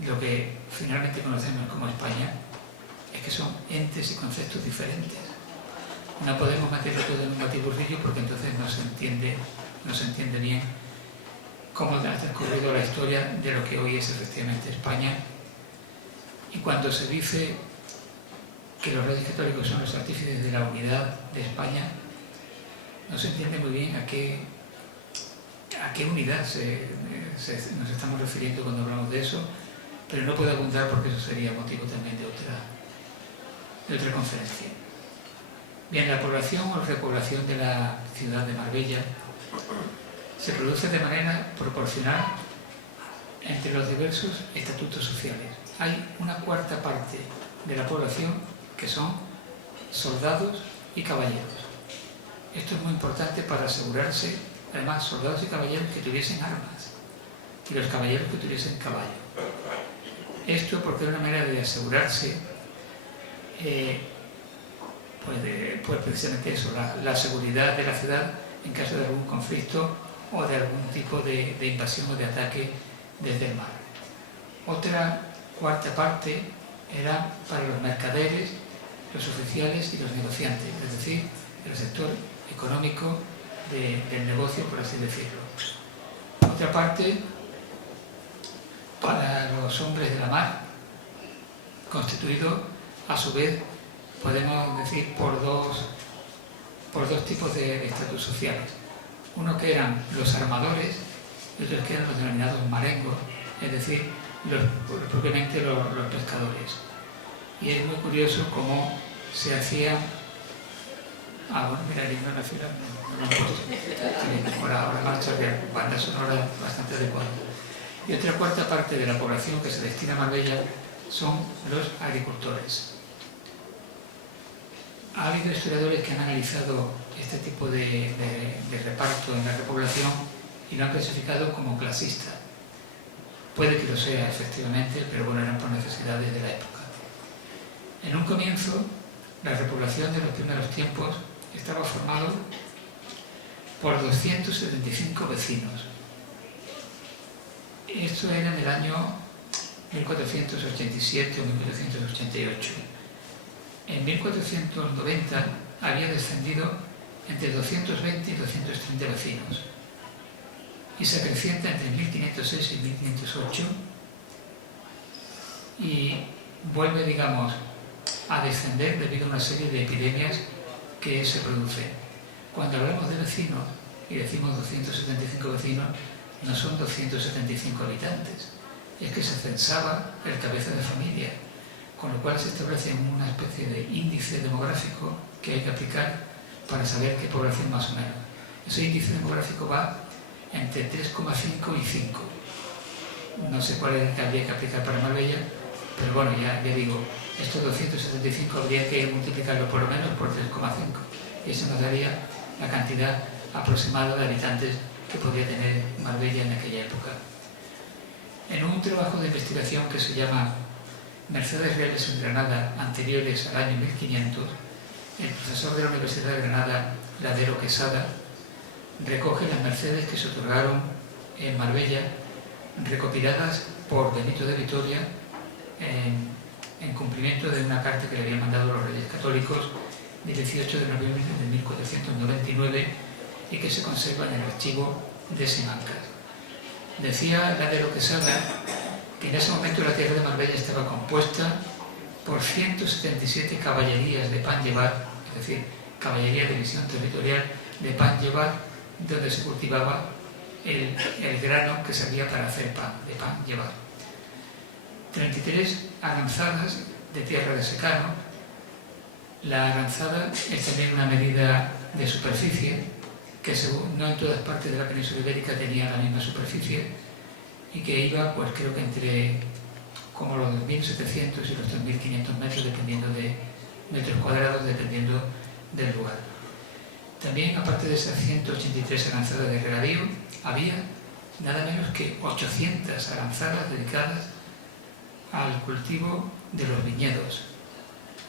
lo que finalmente conocemos como España, es que son entes y conceptos diferentes. No podemos meterlo todo en un batiburrillo porque entonces no se entiende bien cómo ha transcurrido la historia de lo que hoy es efectivamente España. Y cuando se dice que los reyes católicos son los artífices de la unidad de España, no se entiende muy bien a qué unidad nos estamos refiriendo cuando hablamos de eso, pero no puedo abundar porque eso sería motivo también de otra conferencia. Bien, la población o repoblación de la ciudad de Marbella se produce de manera proporcional entre los diversos estatutos sociales. Hay una cuarta parte de la población que son soldados y caballeros. Esto es muy importante para asegurarse, además, soldados y caballeros que tuviesen armas y los caballeros que tuviesen caballo. Esto porque es una manera de asegurarse pues precisamente eso, la seguridad de la ciudad en caso de algún conflicto o de algún tipo de invasión o de ataque desde el mar. Otra cuarta parte era para los mercaderes, los oficiales y los negociantes, es decir, el sector económico del negocio, por así decirlo. Otra parte para los hombres de la mar, constituido a su vez, podemos decir, por dos tipos de estatus sociales. Uno que eran los armadores y otros que eran los denominados marengos, es decir, propiamente los pescadores. Y es muy curioso cómo se hacía... bueno, mira, el himno nacional no lo he puesto. Ahora marcha de banda sonora bastante adecuada. Y otra cuarta parte de la población que se destina a Marbella son los agricultores. Ha habido historiadores que han analizado este tipo de reparto en la repoblación y lo han clasificado como clasista. Puede que lo sea efectivamente, pero bueno, eran por necesidades de la época. En un comienzo, la repoblación de los primeros tiempos estaba formado por 275 vecinos. Esto era en el año 1487 o 1488. En 1490 había descendido entre 220 y 230 vecinos y se acrecienta entre 1506 y 1508 y vuelve, digamos, a descender debido a una serie de epidemias que se producen. Cuando hablamos de vecinos y decimos 275 vecinos, no son 275 habitantes, es que se censaba el cabeza de familia, con lo cual se establece una especie de índice demográfico que hay que aplicar para saber qué población más o menos. Ese índice demográfico va entre 3,5 y 5. No sé cuál es el que habría que aplicar para Marbella, pero bueno, ya digo, estos 275 habría que multiplicarlo por lo menos por 3,5 y eso nos daría la cantidad aproximada de habitantes que podía tener Marbella en aquella época. En un trabajo de investigación que se llama Mercedes Reales en Granada anteriores al año 1500, el profesor de la Universidad de Granada, Ladero Quesada, recoge las mercedes que se otorgaron en Marbella, recopiladas por Benito de Vitoria en cumplimiento de una carta que le habían mandado los Reyes Católicos del 18 de noviembre de 1499 y que se conserva en el archivo de Simancas. Decía Ladero Quesada que en ese momento la tierra de Marbella estaba compuesta por 177 caballerías de pan llevar, es decir, caballería de visión territorial de pan llevar, donde se cultivaba el grano que servía para hacer pan, de pan llevar. 33 aranzadas de tierra de secano. La aranzada es también una medida de superficie que según, no en todas partes de la península ibérica tenía la misma superficie y que iba, pues creo que entre como los 2.700 y los 3.500 metros, dependiendo de metros cuadrados, dependiendo del lugar. También, aparte de esas 183 aranzadas de regadío, había nada menos que 800 aranzadas dedicadas al cultivo de los viñedos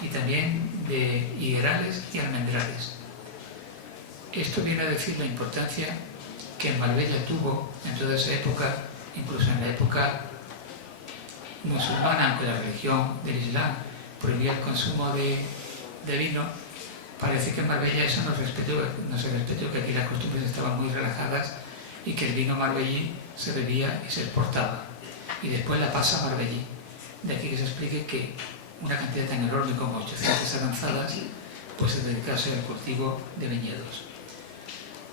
y también de higuerales y almendrales. Esto viene a decir la importancia que Marbella tuvo en toda esa época, incluso en la época musulmana, aunque la religión del Islam prohibía el consumo de vino. Parece que en Marbella eso no se respetó, que aquí las costumbres estaban muy relajadas y que el vino marbellí se bebía y se exportaba. Y después la pasa marbellí. De aquí que se explique que una cantidad tan enorme como 800 aranzadas pues se dedicase al cultivo de viñedos.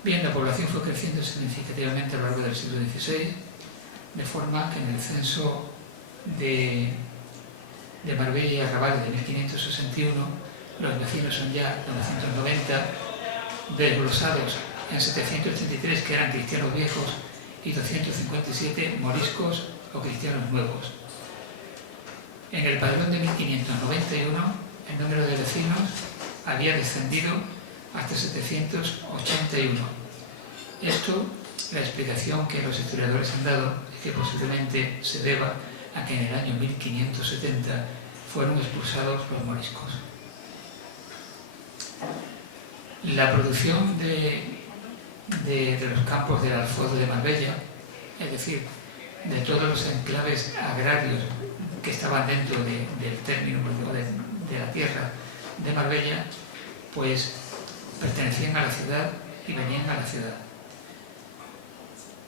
Bien, la población fue creciendo significativamente a lo largo del siglo XVI, de forma que en el censo de Marbella y Arrabal de 1561 los vecinos son ya 990, desglosados en 733 que eran cristianos viejos y 257 moriscos o cristianos nuevos. En el padrón de 1591 el número de vecinos había descendido hasta 781. Esto, la explicación que los historiadores han dado es que posiblemente se deba a que en el año 1570 fueron expulsados los moriscos. La producción de los campos del Alfoz de Marbella, es decir, de todos los enclaves agrarios que estaban dentro del término de la tierra de Marbella, pues pertenecían a la ciudad y venían a la ciudad.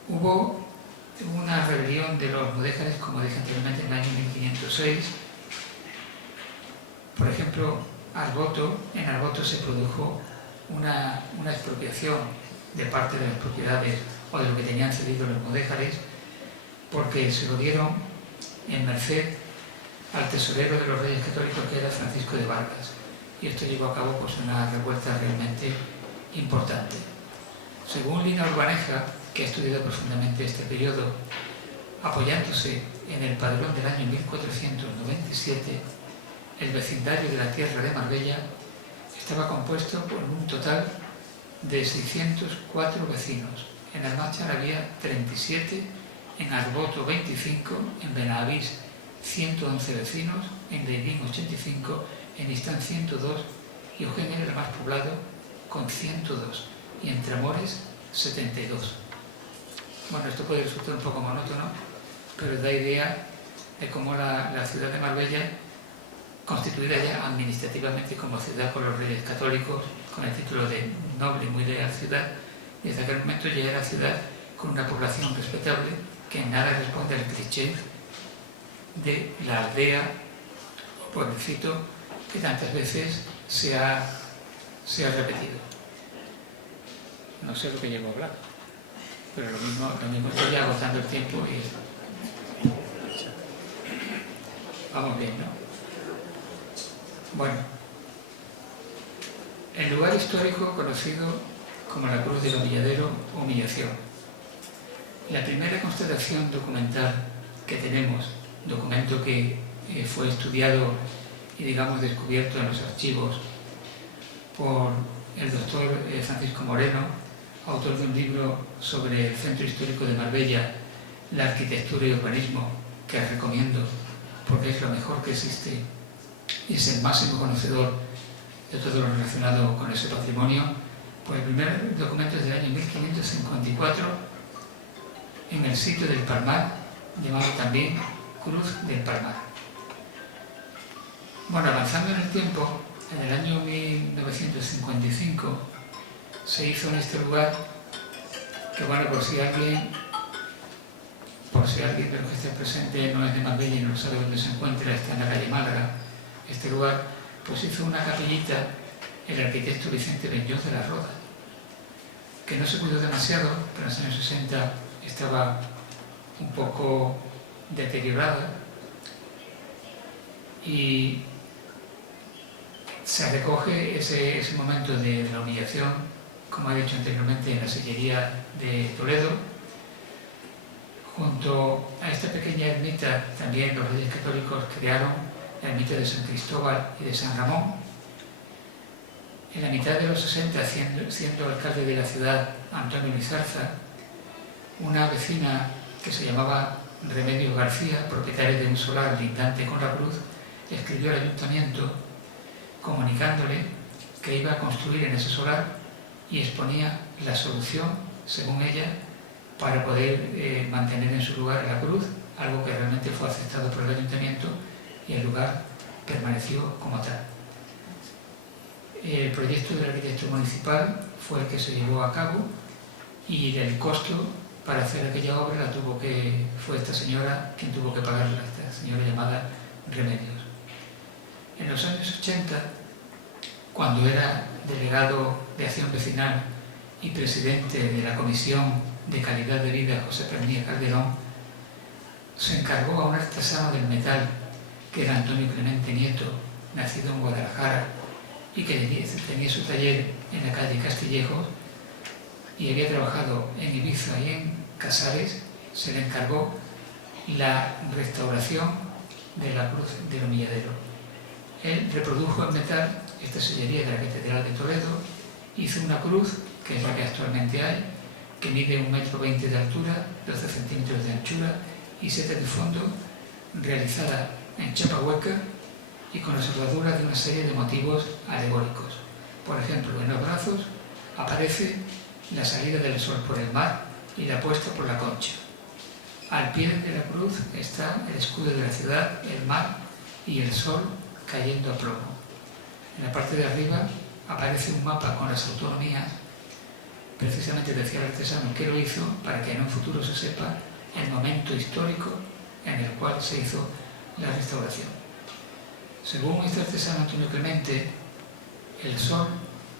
Hubo una rebelión de los mudéjares, como dije anteriormente, en el año 1506. Por ejemplo, en Arboto se produjo una expropiación de parte de las propiedades o de lo que tenían cedido los mudéjares, porque se lo dieron en merced al tesorero de los Reyes Católicos, que era Francisco de Vargas, y esto llevó a cabo pues una revuelta realmente importante. Según Lina Urbaneja, que ha estudiado profundamente este periodo, apoyándose en el padrón del año 1497, el vecindario de la tierra de Marbella estaba compuesto por un total de 604 vecinos. En Almáchar había 37, en Arboto 25, en Benavís 111 vecinos, en Leilín 85, en Istán 102 y Eugenia era el más poblado con 102 y en Tremores 72. Bueno, esto puede resultar un poco monótono, pero da idea de cómo la ciudad de Marbella, constituida ya administrativamente como ciudad por los Reyes Católicos, con el título de noble y muy leal ciudad, desde aquel momento ya era ciudad con una población respetable que en nada responde al cliché de la aldea o pueblecito que tantas veces se ha repetido. No sé lo que llevo a hablar, pero lo mismo estoy ya agotando el tiempo y vamos bien, ¿no? Bueno, el lugar histórico conocido como la Cruz del Humilladero o Humillación. La primera constatación documental que tenemos, documento que fue estudiado y digamos descubierto en los archivos por el doctor Francisco Moreno, autor de un libro sobre el centro histórico de Marbella, la arquitectura y urbanismo, que recomiendo porque es lo mejor que existe y es el máximo conocedor de todo lo relacionado con ese patrimonio. Pues el primer documento es del año 1554 en el sitio del Palmar, llamado también Cruz del Palmar. Bueno, avanzando en el tiempo, en el año 1955 se hizo en este lugar, que bueno, por si alguien de los que esté presente no es de Marbella y no sabe dónde se encuentra, está en la calle Málaga, este lugar, pues hizo una capillita el arquitecto Vicente Benlloz de la Roda, que no se cuidó demasiado, pero en los años 60 estaba un poco deteriorada y se recoge ese momento de la humillación, como he dicho anteriormente, en la sillería de Toledo. Junto a esta pequeña ermita también los Reyes Católicos crearon la ermita de San Cristóbal y de San Ramón, En la mitad de los 60, siendo alcalde de la ciudad Antonio Lizarza, una vecina que se llamaba Remedios García, propietaria de un solar lindante con la cruz, escribió al ayuntamiento comunicándole que iba a construir en ese solar y exponía la solución, según ella, para poder mantener en su lugar la cruz, algo que realmente fue aceptado por el ayuntamiento y el lugar permaneció como tal. El proyecto del arquitecto municipal fue el que se llevó a cabo y el costo para hacer aquella obra fue esta señora quien tuvo que pagarla, esta señora llamada Remedios. En los años 80, cuando era delegado de Acción Vecinal y presidente de la Comisión de Calidad de Vida, José Pernilla Calderón, se encargó a un artesano del metal, que era Antonio Clemente Nieto, nacido en Guadalajara, y que tenía su taller en la calle Castillejos, y había trabajado en Ibiza y en Casares. Se le encargó la restauración de la cruz del humilladero. Él reprodujo en metal esta sillería de la Catedral de Toledo, hizo una cruz, que es la que actualmente hay, que mide 1,20 m de altura, 12 centímetros de anchura y 7 de fondo, realizada en chapa hueca y con las soldaduras de una serie de motivos alegóricos. Por ejemplo, en los brazos aparece la salida del sol por el mar y la puesta por la concha. Al pie de la cruz está el escudo de la ciudad, el mar y el sol cayendo a plomo. En la parte de arriba aparece un mapa con las autonomías. Precisamente decía el artesano que lo hizo para que en un futuro se sepa el momento histórico en el cual se hizo la restauración. Según este artesano Antonio Clemente, el sol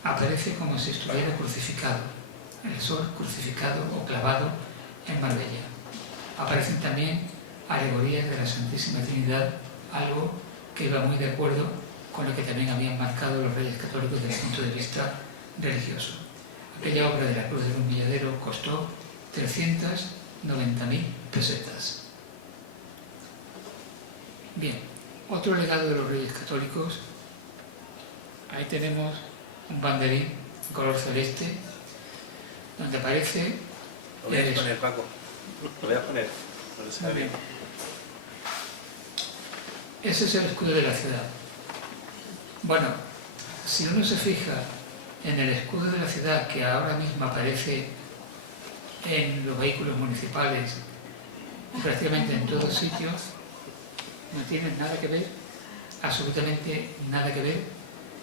aparece como si estuviera crucificado, el sol crucificado o clavado en Marbella. Aparecen también alegorías de la Santísima Trinidad, algo que iba muy de acuerdo con lo que también habían marcado los reyes católicos desde el punto de vista religioso. Aquella obra de la Cruz del Humilladero costó 390.000 pesetas. Bien, otro legado de los reyes católicos. Ahí tenemos un banderín en color celeste, donde aparece... Lo voy a poner, Paco. Lo voy a poner. No lo sabe bien. Ese es el escudo de la ciudad. Bueno, si uno se fija en el escudo de la ciudad que ahora mismo aparece en los vehículos municipales y prácticamente en todos sitios, no tiene nada que ver, absolutamente nada que ver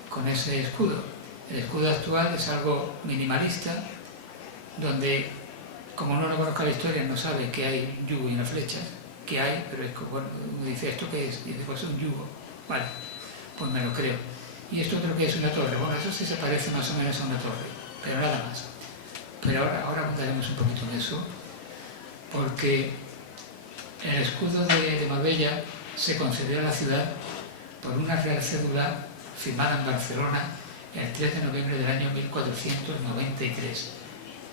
con ese escudo. El escudo actual es algo minimalista, donde, como uno no conozca la historia, no sabe que hay un yugo y una flecha, que hay, pero es que, bueno, uno dice, ¿esto qué es? Y dice, pues es un yugo. Vale, pues me lo creo. Y esto creo que es una torre. Bueno, eso sí se parece más o menos a una torre, pero nada más. Pero ahora contaremos un poquito de eso, porque el escudo de Marbella se concedió a la ciudad por una real cédula firmada en Barcelona el 3 de noviembre del año 1493,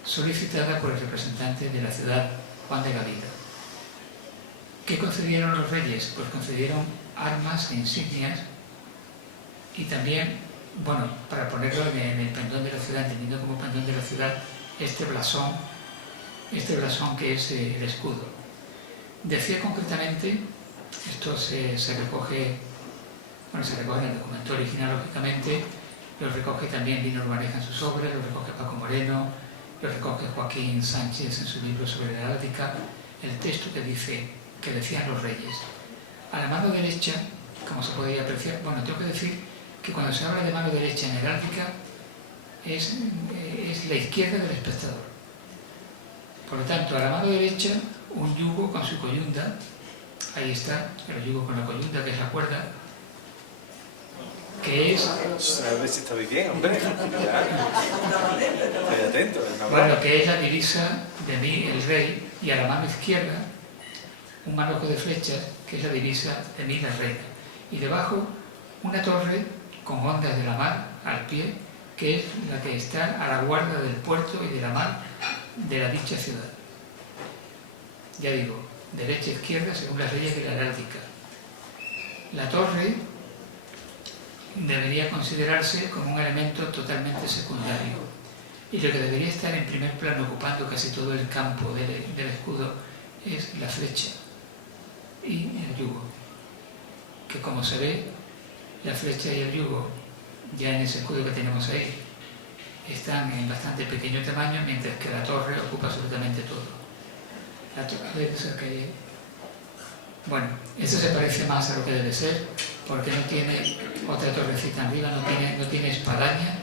solicitada por el representante de la ciudad, Juan de Gavira. ¿Qué concedieron los reyes? Pues concedieron armas e insignias y también, bueno, para ponerlo en el pendón de la ciudad, entendiendo como pendón de la ciudad, este blasón que es el escudo. Decía concretamente, esto se recoge en el documento original, lógicamente, lo recoge también Lino Urbaneja en sus obras, lo recoge Paco Moreno, lo recoge Joaquín Sánchez en su libro sobre la heráldica, el texto que decían los reyes. A la mano derecha, como se podía apreciar, bueno, tengo que decir que cuando se habla de mano derecha en heráldica es la izquierda del espectador. Por lo tanto, a la mano derecha, un yugo con su coyunda, ahí está, el yugo con la coyunda, que es la cuerda, que es... A ver si está bien, hombre. Estoy atento. Bueno, que es la divisa de mí, el rey, y a la mano izquierda, un manojo de flechas, que es la divisa de mí, la reina. Y debajo, una torre con ondas de la mar al pie, que es la que está a la guarda del puerto y de la mar de la dicha ciudad. Ya digo, derecha e izquierda según las leyes de la heráldica. La torre debería considerarse como un elemento totalmente secundario. Y lo que debería estar en primer plano, ocupando casi todo el campo del escudo, es la flecha y el yugo. Que como se ve, la flecha y el yugo, ya en ese escudo que tenemos ahí, están en bastante pequeño tamaño, mientras que la torre ocupa absolutamente todo. La torre, bueno, eso se parece más a lo que debe ser, porque no tiene otra torrecita arriba, no tiene espadaña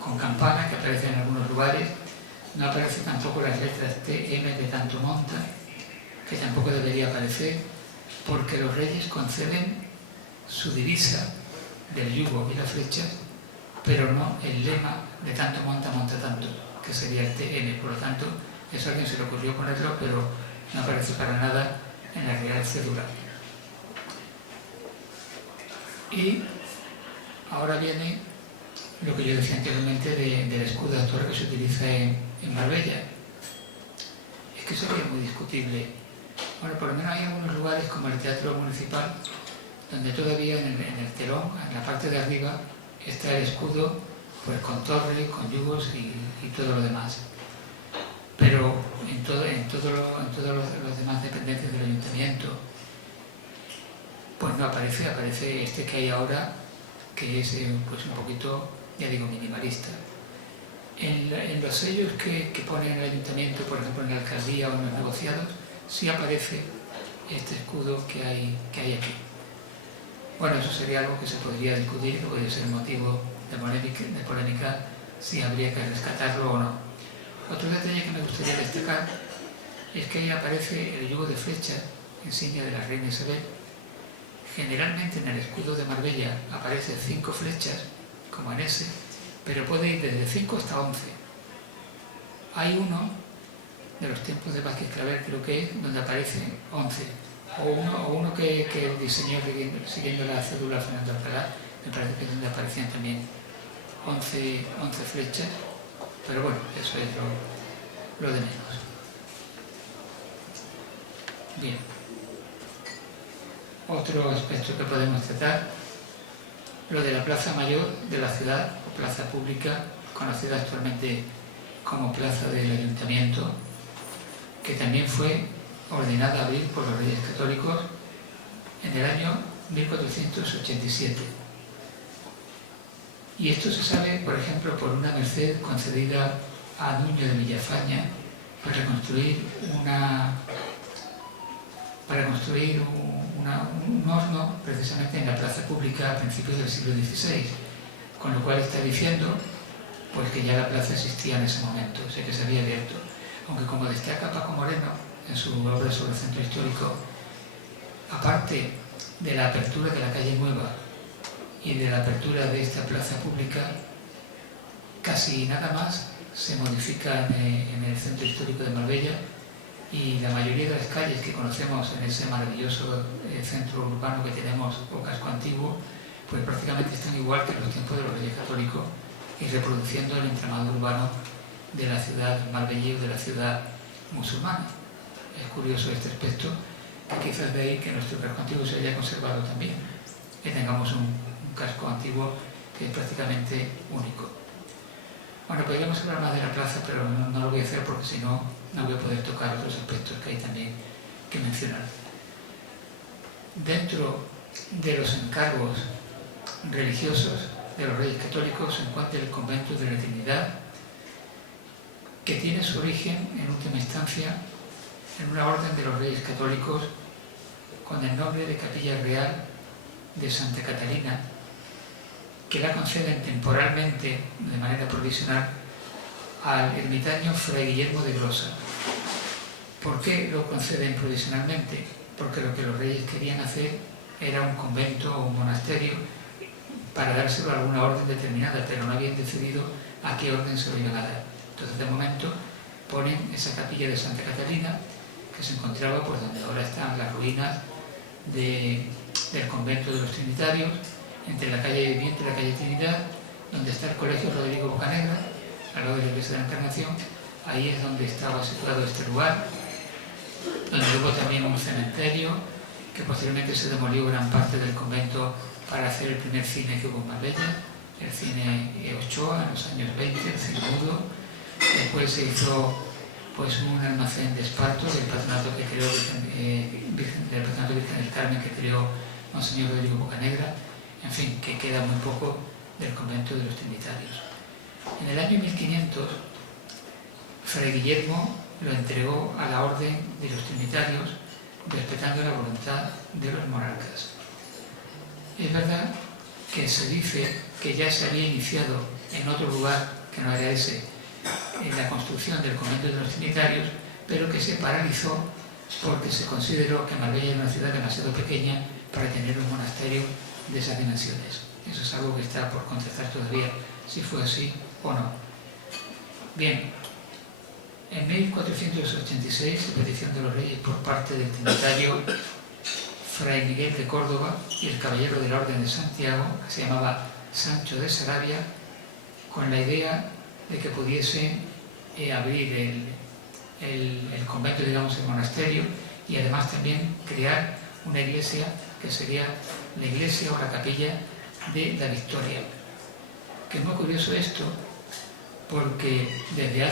con campana, que aparece en algunos lugares. No aparece tampoco las letras TM de tanto monta, que tampoco debería aparecer, porque los reyes conceden su divisa del yugo y las flechas, pero no el lema de tanto monta, monta tanto, que sería el TN. Por lo tanto, eso a alguien se le ocurrió ponerlo, pero no aparece para nada en la Real Cédula. Y ahora viene lo que yo decía anteriormente del escudo actual que se utiliza en Marbella. Es que eso es muy discutible. Bueno, por lo menos hay algunos lugares como el Teatro Municipal, donde todavía en el telón, en la parte de arriba, está el escudo pues con torre, con yugos y todo lo demás. Pero en todas las demás dependencias del ayuntamiento, pues no aparece este que hay ahora, que es pues un poquito, ya digo, minimalista. En los sellos que pone el ayuntamiento, por ejemplo en la alcaldía o en los negociados, sí aparece este escudo que hay aquí. Bueno, eso sería algo que se podría discutir, que podría ser motivo de polémica si habría que rescatarlo o no. Otro detalle que me gustaría destacar es que ahí aparece el yugo de flecha, insignia de la reina Isabel. Generalmente en el escudo de Marbella aparecen 5 flechas, como en ese, pero puede ir desde 5 hasta 11. Hay uno de los tiempos de Vázquez Claver, creo que es, donde aparecen 11. O uno que diseñó siguiendo la cédula Fernando Alcalá, me parece que es donde aparecían también 11 flechas, pero bueno, eso es lo de menos. Bien. Otro aspecto que podemos tratar, lo de la Plaza Mayor de la ciudad, o plaza pública, conocida actualmente como Plaza del Ayuntamiento, que también fue ordenada a abrir por los Reyes Católicos en el año 1487. Y esto se sabe, por ejemplo, por una merced concedida a Nuño de Villafaña para construir un horno precisamente en la plaza pública a principios del siglo XVI, con lo cual está diciendo pues que ya la plaza existía en ese momento, o sea que se había abierto. Aunque como destaca Paco Moreno en su obra sobre el centro histórico, aparte de la apertura de la calle Nueva y de la apertura de esta plaza pública, casi nada más se modifica en el centro histórico de Marbella, y la mayoría de las calles que conocemos en ese maravilloso centro urbano que tenemos, o casco antiguo, pues prácticamente están igual que en los tiempos de los Reyes Católicos, y reproduciendo el entramado urbano de la ciudad marbellí o de la ciudad musulmana. Es curioso este aspecto, que quizás de ahí que nuestro casco antiguo se haya conservado también, que tengamos un casco antiguo que es prácticamente único. Bueno, podríamos hablar más de la plaza, pero no lo voy a hacer porque si no, no voy a poder tocar otros aspectos que hay también que mencionar. Dentro de los encargos religiosos de los Reyes Católicos se encuentra el Convento de la Trinidad, que tiene su origen, en última instancia, en una orden de los Reyes Católicos con el nombre de Capilla Real de Santa Catalina, que la conceden temporalmente, de manera provisional, al ermitaño Fray Guillermo de Glosa. ¿Por qué lo conceden provisionalmente? Porque lo que los reyes querían hacer era un convento o un monasterio para dárselo a alguna orden determinada, pero no habían decidido a qué orden se lo iban a dar. Entonces, de momento, ponen esa capilla de Santa Catalina, que se encontraba pues donde ahora están las ruinas del convento de los Trinitarios, entre la calle Viviente y la calle Trinidad, donde está el Colegio Rodrigo Bocanegra, al lado de la Iglesia de la Encarnación. Ahí es donde estaba situado este lugar, donde hubo también un cementerio que posteriormente se demolió gran parte del convento para hacer el primer cine que hubo en Marbella, el cine Ochoa en los años 20, el cine mudo. Después se hizo pues un almacén de esparto del patronato que creó del patronato Virgen del Carmen que creó Monseñor Rodrigo Bocanegra, en fin, que queda muy poco del convento de los Trinitarios. En el año 1500, Fray Guillermo lo entregó a la Orden de los Trinitarios, respetando la voluntad de los monarcas. Es verdad que se dice que ya se había iniciado en otro lugar, que no era ese, en la construcción del convento de los Trinitarios, pero que se paralizó porque se consideró que Marbella era una ciudad demasiado pequeña para tener un monasterio de esas dimensiones. Eso es algo que está por contestar todavía, si fue así o no. Bien, en 1486, a petición de los reyes por parte del trinitario Fray Miguel de Córdoba y el caballero de la Orden de Santiago, que se llamaba Sancho de Sarabia, con la idea de que pudiese abrir el convento, digamos, el monasterio, y además también crear una iglesia que sería la iglesia o la capilla de la Victoria. Que es muy curioso esto, porque desde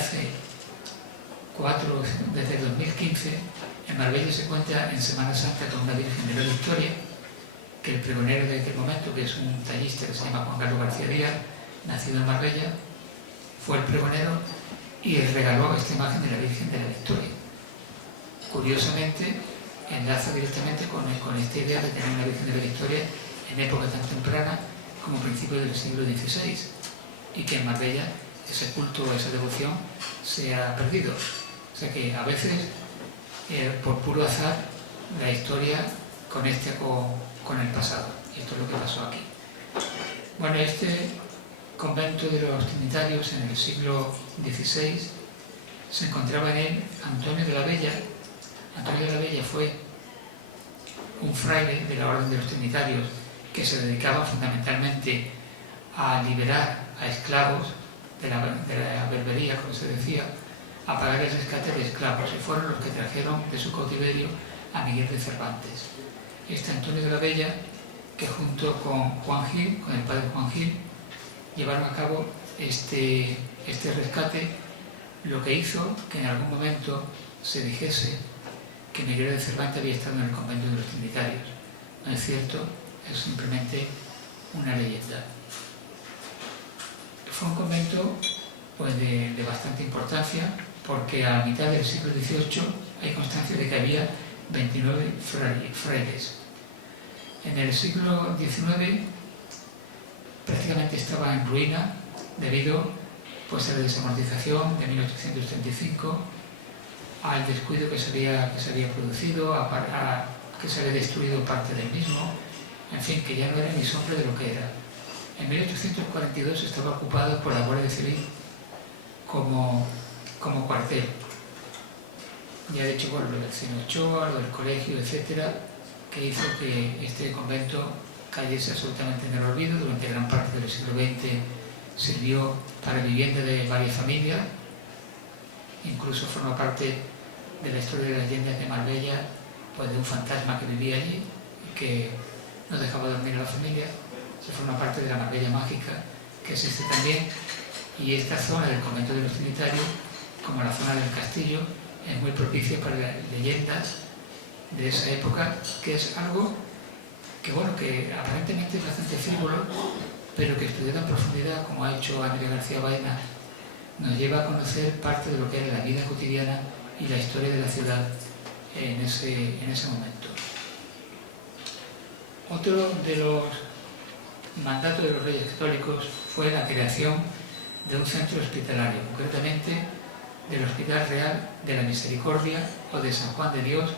el 2015, en Marbella se cuenta en Semana Santa con una Virgen de la Victoria, que el pregonero de aquel momento, que es un tallista que se llama Juan Carlos García Díaz, nacido en Marbella, fue el pregonero y regaló esta imagen de la Virgen de la Victoria. Curiosamente, enlaza directamente con esta idea de tener una Virgen de la Victoria en época tan temprana como principios del siglo XVI, y que en Marbella ese culto, esa devoción se ha perdido. O sea que a veces, por puro azar, la historia conecta con el pasado. Y esto es lo que pasó aquí. Bueno, este convento de los Trinitarios en el siglo XVI se encontraba en él Antonio de la Bella. Antonio de la Bella fue un fraile de la Orden de los Trinitarios que se dedicaba fundamentalmente a liberar a esclavos de la berbería, como se decía, a pagar el rescate de esclavos, y fueron los que trajeron de su cautiverio a Miguel de Cervantes. Este Antonio de la Bella, que junto con Juan Gil, con el padre Juan Gil, llevaron a cabo este rescate, lo que hizo que en algún momento se dijese que Miguel de Cervantes había estado en el convento de los Trinitarios. No es cierto, es simplemente una leyenda. Fue un convento pues, de bastante importancia, porque a mitad del siglo XVIII hay constancia de que había 29 frailes. En el siglo XIX prácticamente estaba en ruina debido pues, a la desamortización de 1835, al descuido que se había producido, a que se había destruido parte del mismo, en fin, que ya no era ni sombra de lo que era. En 1842 estaba ocupado por la Guardia Civil como cuartel. Ya de hecho, bueno, lo del cine Ochoa, lo del colegio, etcétera, que hizo que este convento cayese absolutamente en el olvido. Durante gran parte del siglo XX sirvió para vivienda de varias familias, incluso forma parte de la historia de las leyendas de Marbella, pues de un fantasma que vivía allí y que no dejaba dormir a la familia. Se forma parte de la Marbella mágica que existe también, y esta zona del convento de los Trinitarios, como la zona del castillo, es muy propicia para las leyendas de esa época, que es algo que, bueno, que aparentemente es bastante frívolo, pero que estudiado en profundidad, como ha hecho Andrés García Baena, nos lleva a conocer parte de lo que era la vida cotidiana y la historia de la ciudad en ese momento. Otro de los mandatos de los Reyes Católicos fue la creación de un centro hospitalario, concretamente del Hospital Real de la Misericordia o de San Juan de Dios,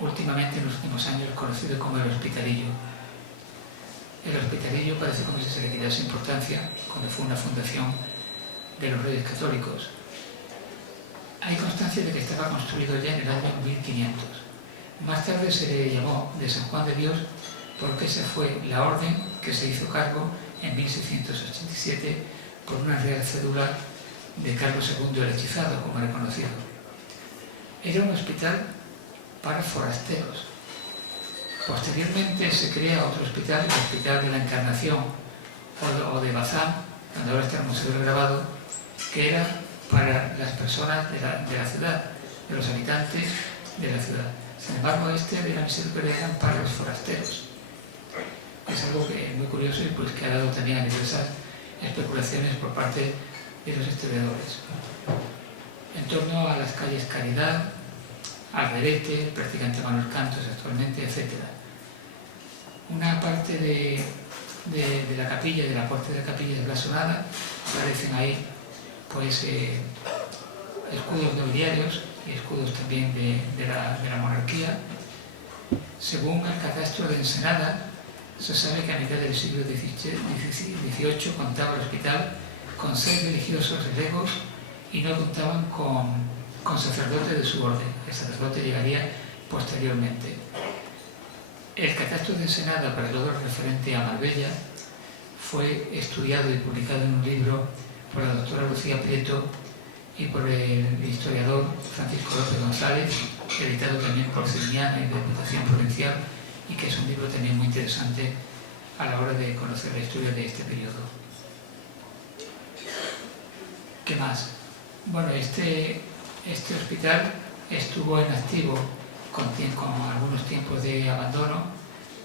últimamente en los últimos años conocido como el Hospitalillo. El Hospitalillo parece como si se le quitase importancia cuando fue una fundación de los Reyes Católicos. Hay constancia de que estaba construido ya en el año 1500. Más tarde se le llamó de San Juan de Dios porque esa fue la orden que se hizo cargo en 1687 por una real cédula de Carlos II el Hechizado, como era conocido. Era un hospital para forasteros. Posteriormente se crea otro hospital, el Hospital de la Encarnación o de Bazán, donde ahora está el Museo del Grabado, que era para las personas de la ciudad, de los habitantes de la ciudad. Sin embargo, este de la Misericordia eran para los forasteros. Es algo que es muy curioso y pues que ha dado también a diversas especulaciones por parte de los historiadores. En torno a las calles Caridad, Alderete, practicante Manuel Cantos actualmente, etc. Una parte de la capilla, de la puerta de la capilla es blasonada, aparecen ahí pues escudos nobiliarios y escudos también de la monarquía. Según el catastro de Ensenada, se sabe que a mitad del siglo XVIII contaba el hospital con 6 religiosos legos y no contaban con sacerdote de su orden. El sacerdote llegaría posteriormente. El catastro de Ensenada, para todo lo referente a Marbella, fue estudiado y publicado en un libro por la doctora Lucía Prieto y por el historiador Francisco López González, editado también por Cimiana y Diputación Provincial, y que es un libro también muy interesante a la hora de conocer la historia de este periodo. ¿Qué más? Bueno, este hospital estuvo en activo con algunos tiempos de abandono,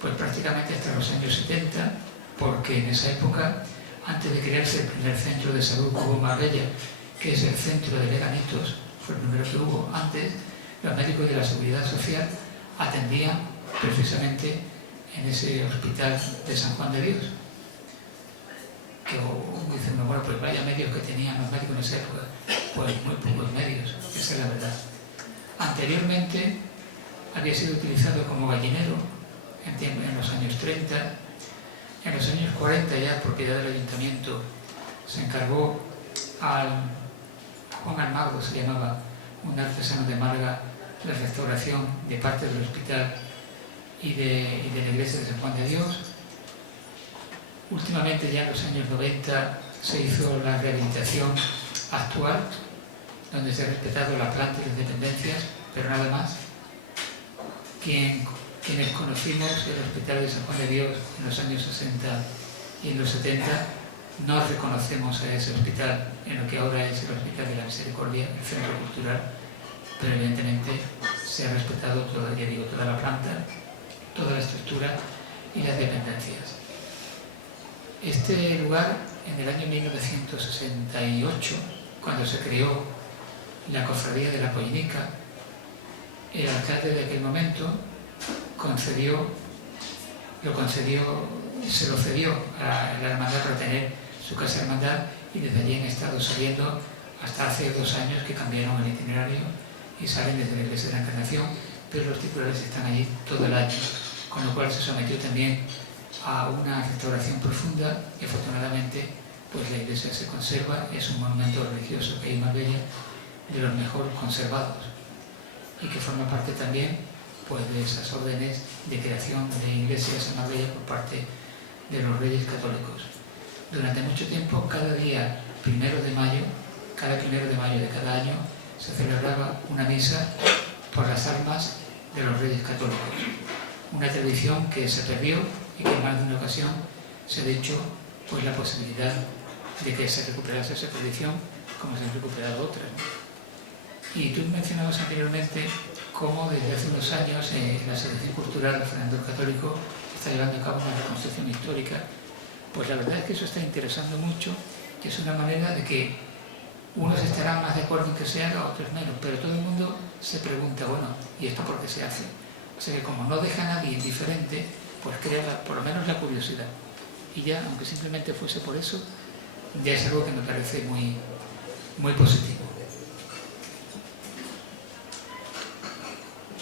pues prácticamente hasta los años 70, porque en esa época, antes de crearse el primer centro de salud que hubo en Marbella, que es el centro de Leganitos, fue el primero que hubo antes, los médicos de la Seguridad Social atendían precisamente en ese hospital de San Juan de Dios. Que dicen, bueno, pues vaya medios que tenían los médicos en esa época, pues muy pocos medios, esa es la verdad. Anteriormente había sido utilizado como gallinero en los años 30, en los años 40 ya propiedad del ayuntamiento se encargó a Juan Almagro, se llamaba, un artesano de Málaga, la restauración de parte del hospital y de la iglesia de San Juan de Dios. Últimamente, ya en los años 90, se hizo la rehabilitación actual, donde se ha respetado la planta y las dependencias, pero nada más. Quienes conocimos el Hospital de San Juan de Dios en los años 60 y en los 70, no reconocemos a ese hospital en lo que ahora es el Hospital de la Misericordia, el Centro Cultural, pero evidentemente se ha respetado toda la planta, toda la estructura y las dependencias. Este lugar, en el año 1968, cuando se creó la Cofradía de la Pollinica, el alcalde de aquel momento se lo cedió a la hermandad para tener su casa hermandad, y desde allí han estado saliendo hasta hace 2 años que cambiaron el itinerario y salen desde la iglesia de la Encarnación, pero los titulares están allí todo el año, con lo cual se sometió también a una restauración profunda y afortunadamente pues la iglesia se conserva, es un monumento religioso que hay en Marbella, de los mejor conservados, y que forma parte también pues de esas órdenes de creación de iglesias en Marbella por parte de los Reyes Católicos. Durante mucho tiempo, cada día 1 de mayo, cada 1 de mayo de cada año, se celebraba una misa por las almas de los Reyes Católicos. Una tradición que se perdió y que en más de una ocasión se ha dicho pues la posibilidad de que se recuperase esa tradición, como se han recuperado otras, ¿no? Y tú mencionabas anteriormente cómo desde hace unos años la Asociación Cultural del Fernando Católico está llevando a cabo una reconstrucción histórica. Pues la verdad es que eso está interesando mucho, que es una manera de que unos estarán más de acuerdo en que se haga, otros menos, pero todo el mundo se pregunta, bueno, ¿y esto por qué se hace? O sea que como no deja a nadie indiferente, pues crea por lo menos la curiosidad. Y ya, aunque simplemente fuese por eso, ya es algo que me parece muy, muy positivo.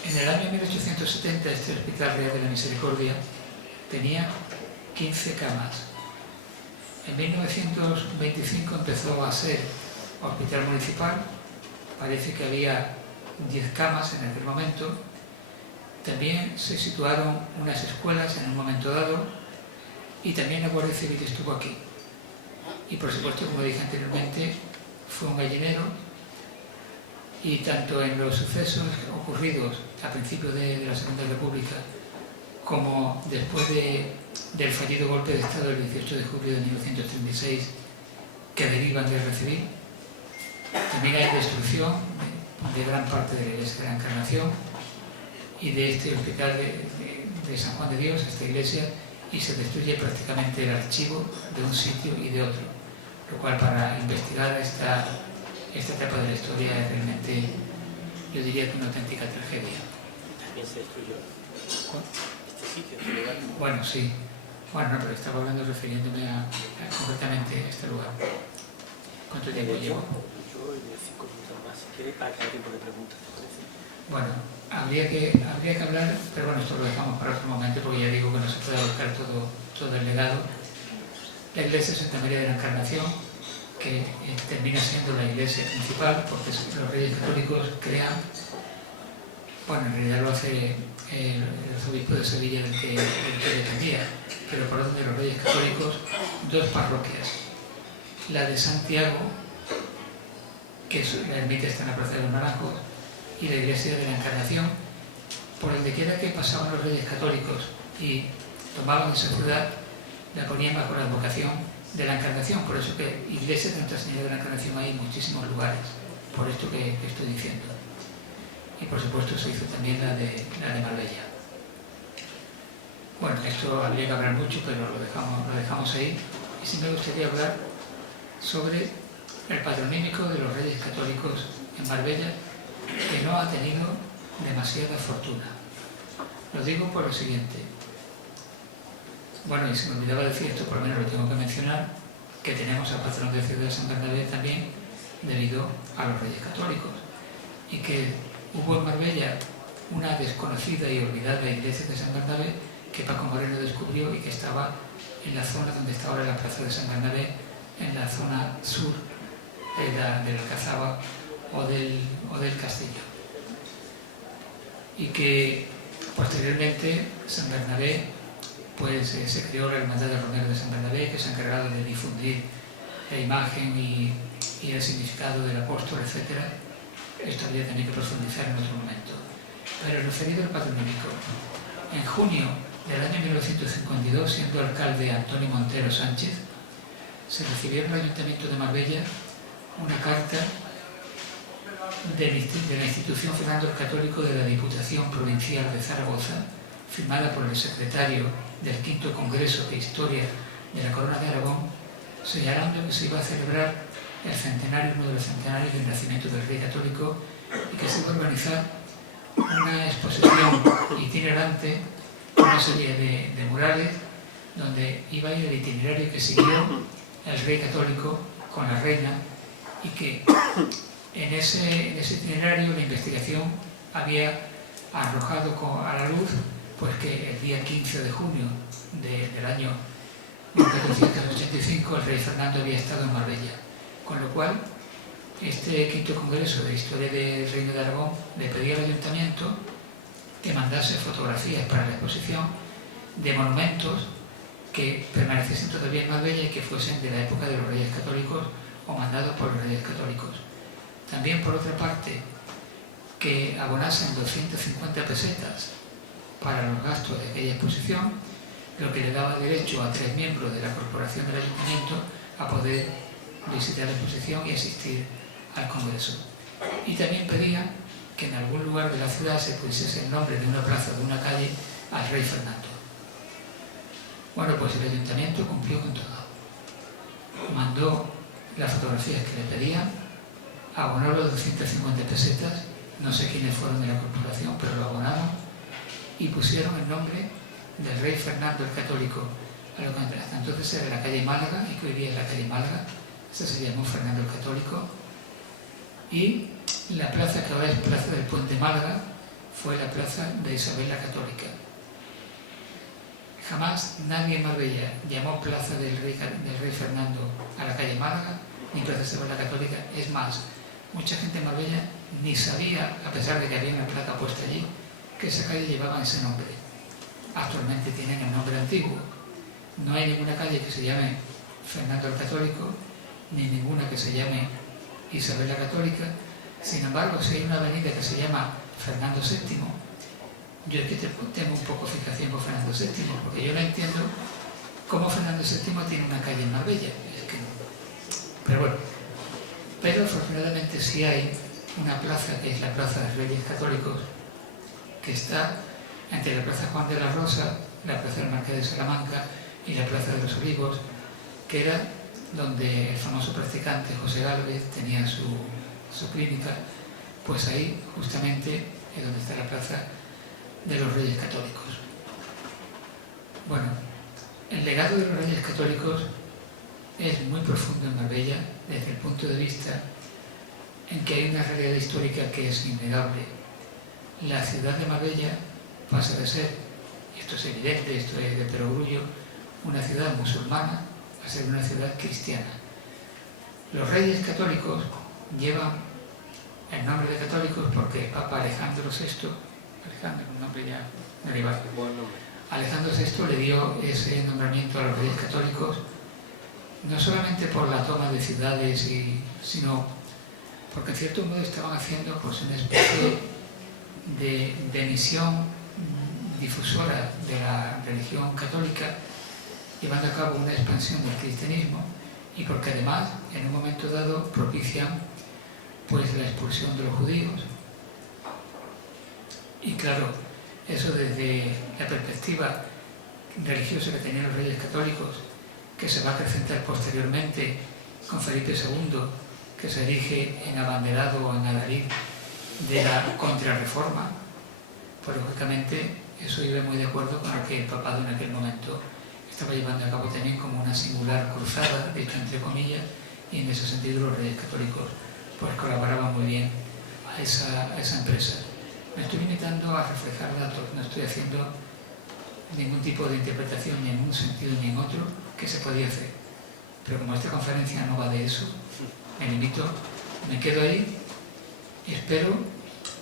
En el año 1870 este Hospital Real de la Misericordia tenía 15 camas. En 1925 empezó a ser hospital municipal, parece que había 10 camas en aquel momento. También se situaron unas escuelas en un momento dado y también la Guardia Civil estuvo aquí. Y por supuesto, como dije anteriormente, fue un gallinero, y tanto en los sucesos ocurridos a principios de la Segunda República como después del fallido golpe de Estado del 18 de julio de 1936 que derivan de guerra civil. También hay destrucción de gran parte de la iglesia de la Encarnación y de este hospital de San Juan de Dios, esta iglesia, y se destruye prácticamente el archivo de un sitio y de otro, lo cual para investigar esta etapa de la historia es realmente, yo diría que una auténtica tragedia. También se destruyó este sitio, este lugar. Bueno, sí. Bueno, no, pero estaba hablando refiriéndome concretamente a este lugar. ¿Cuánto tiempo llevo? Yo 5 minutos más, si quiere, para que haya tiempo de preguntas, ¿te parece? Bueno, habría que hablar, pero bueno, esto lo dejamos para otro momento porque ya digo que no se puede abarcar todo el legado. La iglesia de Santa María de la Encarnación, que termina siendo la iglesia principal, porque los Reyes Católicos crean, bueno, en realidad lo hace el arzobispo de Sevilla del que dependía, pero por orden de los Reyes Católicos, 2 parroquias. La de Santiago, que la ermita está en la Plaza de los Naranjos, y la iglesia de la Encarnación, por donde quiera que pasaban los Reyes Católicos y tomaban esa ciudad, la ponían bajo la advocación de la Encarnación. Por eso que iglesias de Nuestra Señora de la Encarnación hay en muchísimos lugares, por esto que estoy diciendo. Y por supuesto se hizo también la de Marbella. Bueno, esto habría que hablar mucho, pero lo dejamos ahí. Y sí me gustaría hablar sobre el patronímico de los Reyes Católicos en Marbella, que no ha tenido demasiada fortuna. Lo digo por lo siguiente. Bueno, y se me olvidaba decir esto, por lo menos lo tengo que mencionar, que tenemos al patrón de Ciudad de San Bernabé también debido a los Reyes Católicos, y que hubo en Marbella una desconocida y olvidada iglesia de San Bernabé que Paco Moreno descubrió y que estaba en la zona donde está ahora la plaza de San Bernabé, en la zona sur de la Alcazaba o del castillo. Y que posteriormente San Bernabé, pues se creó la Hermandad de Romero de San Bernabé, que se ha encargado de difundir la imagen y el significado del apóstol, etc. Esto habría también que profundizar en otro momento. Pero referido al patronímico, en junio del año 1952, siendo alcalde Antonio Montero Sánchez, se recibió en el Ayuntamiento de Marbella una carta de la institución Fernando el Católico de la Diputación Provincial de Zaragoza, firmada por el secretario del V Congreso de Historia de la Corona de Aragón, señalando que se iba a celebrar el centenario, uno de los centenarios del nacimiento del Rey Católico, y que se iba a organizar una exposición itinerante, una serie de murales, donde iba a ir el itinerario que siguió el Rey Católico con la Reina, y que en ese itinerario la investigación había arrojado a la luz pues que el día 15 de junio del año 1485 el rey Fernando había estado en Marbella, con lo cual este quinto congreso de Historia del Reino de Aragón le pedía al ayuntamiento que mandase fotografías para la exposición de monumentos que permaneciesen todavía en Marbella y que fuesen de la época de los Reyes Católicos o mandados por los Reyes Católicos. También, por otra parte, que abonasen 250 pesetas para los gastos de aquella exposición, lo que le daba derecho a 3 miembros de la corporación del ayuntamiento a poder visitar la exposición y asistir al congreso. Y también pedía que en algún lugar de la ciudad se pusiese el nombre de una plaza, de una calle, al rey Fernando. Bueno, pues el ayuntamiento cumplió con todo. Mandó las fotografías que le pedían, abonó los 250 pesetas, no sé quiénes fueron de la corporación, pero lo abonaron, y pusieron el nombre del rey Fernando el Católico a lo que hasta entonces era la calle Málaga y que hoy día es la calle Málaga. Esa se llamó Fernando el Católico, y la plaza que ahora es Plaza del Puente Málaga fue la plaza de Isabel la Católica. Jamás nadie en Marbella llamó Plaza del Rey Fernando a la calle Málaga ni Plaza de Isabel la Católica. Es más, mucha gente en Marbella ni sabía, a pesar de que había una placa puesta allí, que esa calle llevaba ese nombre. Actualmente tienen el nombre antiguo. No hay ninguna calle que se llame Fernando el Católico, ni ninguna que se llame Isabel la Católica. Sin embargo, si hay una avenida que se llama Fernando VII, Yo es que tengo un poco fijación con Fernando VII, porque yo no entiendo cómo Fernando VII tiene una calle en Marbella. Es que no. Pero bueno, pero afortunadamente sí hay una plaza, que es la Plaza de los Reyes Católicos, que está entre la Plaza Juan de la Rosa, la Plaza del Marqués de Salamanca y la Plaza de los Olivos, que era donde el famoso practicante José Gálvez tenía su clínica. Pues ahí justamente es donde está la Plaza de los Reyes Católicos. Bueno, el legado de los Reyes Católicos es muy profundo en Marbella desde el punto de vista en que hay una realidad histórica que es innegable. La ciudad de Marbella pasa de ser, y esto es evidente, esto es de perogrullo, una ciudad musulmana a ser una ciudad cristiana. Los Reyes Católicos llevan el nombre de católicos porque el Papa Alejandro VI, un nombre ya medieval, Alejandro VI le dio ese nombramiento a los Reyes Católicos no solamente por la toma de ciudades, sino porque en cierto modo estaban haciendo pues una especie de misión difusora de la religión católica, llevando a cabo una expansión del cristianismo, y porque además en un momento dado propician pues la expulsión de los judíos. Y claro, eso desde la perspectiva religiosa que tenían los Reyes Católicos, que se va a acrecentar posteriormente con Felipe II, que se erige en abanderado o en adalid de la contrarreforma, pues lógicamente eso iba muy de acuerdo con lo que el papado en aquel momento estaba llevando a cabo también como una singular cruzada, dicho entre comillas, y en ese sentido los Reyes Católicos pues colaboraban muy bien a esa empresa. Me estoy limitando a reflejar datos, no estoy haciendo ningún tipo de interpretación ni en un sentido ni en otro que se podía hacer. Pero como esta conferencia no va de eso, me quedo ahí y espero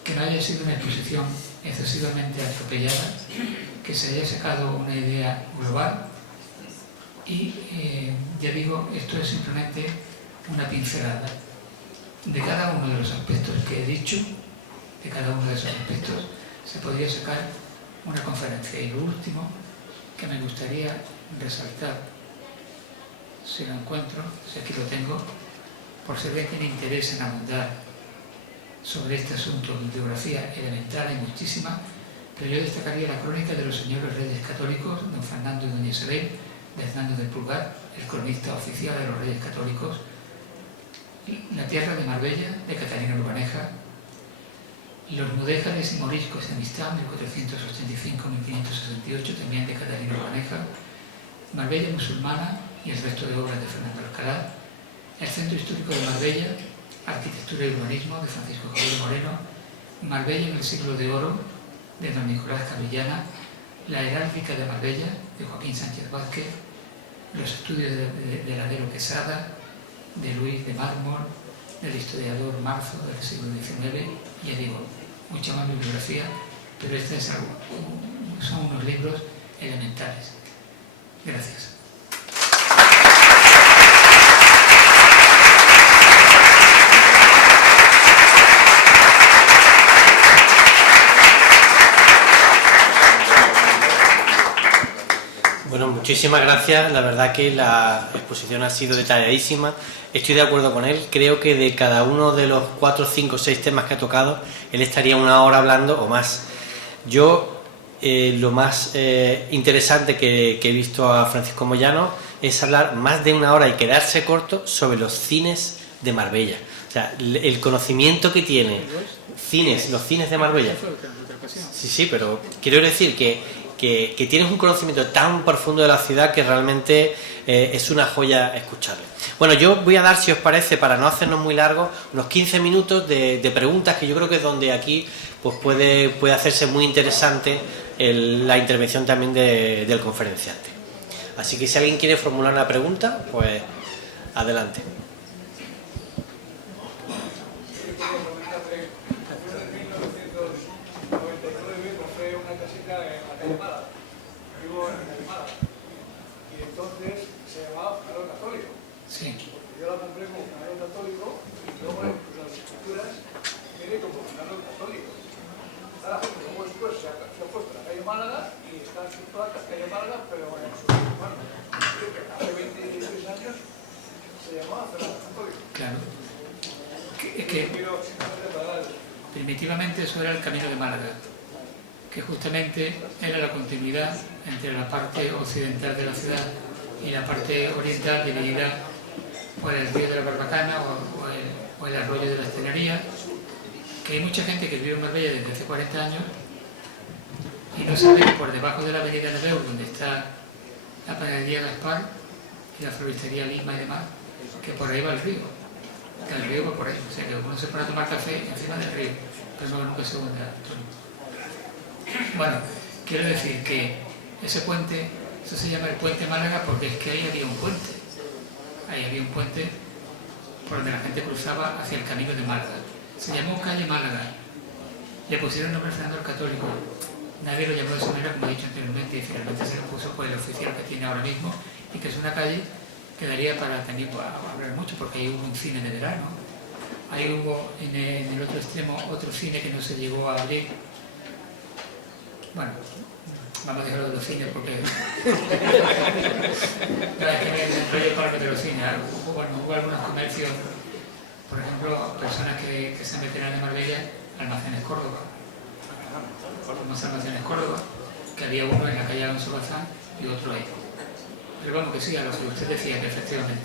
que no haya sido una exposición excesivamente atropellada, que se haya sacado una idea global y, ya digo, esto es simplemente una pincelada. De cada uno de los aspectos que he dicho, de cada uno de esos aspectos, se podría sacar una conferencia. Y lo último que me gustaría resaltar, si lo encuentro, si aquí lo tengo, por si alguien tiene interés en abundar sobre este asunto, bibliografía elemental hay muchísima, pero yo destacaría la crónica de los señores Reyes Católicos, don Fernando y doña Isabel, de Hernando del Pulgar, el cronista oficial de los Reyes Católicos, La tierra de Marbella, de Catalina Urbaneja, Los mudéjares y moriscos de amistad, 1485-1568, también de Catalina Urbaneja, Marbella musulmana y el resto de obras de Fernando Alcalá, El centro histórico de Marbella, Arquitectura y urbanismo, de Francisco Javier Moreno, Marbella en el siglo de oro, de don Nicolás Cabrillana, La heráldica de Marbella, de Joaquín Sánchez Vázquez, Los estudios de Ladero Quesada, de Luis de Mármol, del historiador Marzo del siglo XIX, ya digo, mucha más bibliografía, pero son unos libros elementales. Gracias. Bueno, muchísimas gracias. La verdad que la exposición ha sido detalladísima. Estoy de acuerdo con él. Creo que de cada uno de los 4, 5, 6 temas que ha tocado, él estaría una hora hablando o más. Yo, lo más interesante que he visto a Francisco Moyano es hablar más de una hora y quedarse corto sobre los cines de Marbella. O sea, el conocimiento que tiene los cines de Marbella. Sí, pero quiero decir que tienes un conocimiento tan profundo de la ciudad que realmente es una joya escucharle. Bueno, yo voy a dar, si os parece, para no hacernos muy largos, unos 15 minutos de preguntas, que yo creo que es donde aquí pues puede hacerse muy interesante la intervención también del conferenciante. Así que si alguien quiere formular una pregunta, pues adelante. Sí. Yo la compré como canal católico y luego las esculturas tiene como canal católico. Ahora, luego después se ha puesto la calle Málaga y está toda la calle Málaga, pero en su bueno, hace 26 años se llamaba Fernando Católico. Claro. Es que primitivamente eso era el Camino de Málaga, que justamente era la continuidad entre la parte occidental de la ciudad y la parte oriental, dividida por el río de la Barbacana o el arroyo de la Estelería, que hay mucha gente que vive en Marbella desde hace 40 años y no sabe que por debajo de la avenida Nebeu, donde está la panadería Gaspar y la floristería Lima y demás, que por ahí va el río, que el río va por ahí, o sea que uno se pone a tomar café encima del río, pero no nunca se hunde, Antonio. Bueno, quiero decir que ese puente, eso se llama el Puente Málaga porque es que ahí había un puente por donde la gente cruzaba hacia el Camino de Málaga. Se llamó calle Málaga, le pusieron el nombre Fernando el Católico, nadie lo llamó de esa manera como he dicho anteriormente y finalmente se lo puso por el oficial que tiene ahora mismo y que es una calle que daría para también hablar mucho porque ahí hubo un cine de verano, ahí hubo en el otro extremo otro cine que no se llegó a abrir. Bueno, vamos a dejarlo de los cines porque no, es que me rollo para meter los cines. Hubo algunos comercios, por ejemplo, personas que se metieron de Marbella, Almacenes Córdoba, que había uno en la calle Alonso Bazán y otro ahí. Pero vamos que sí, a lo que usted decía, que efectivamente.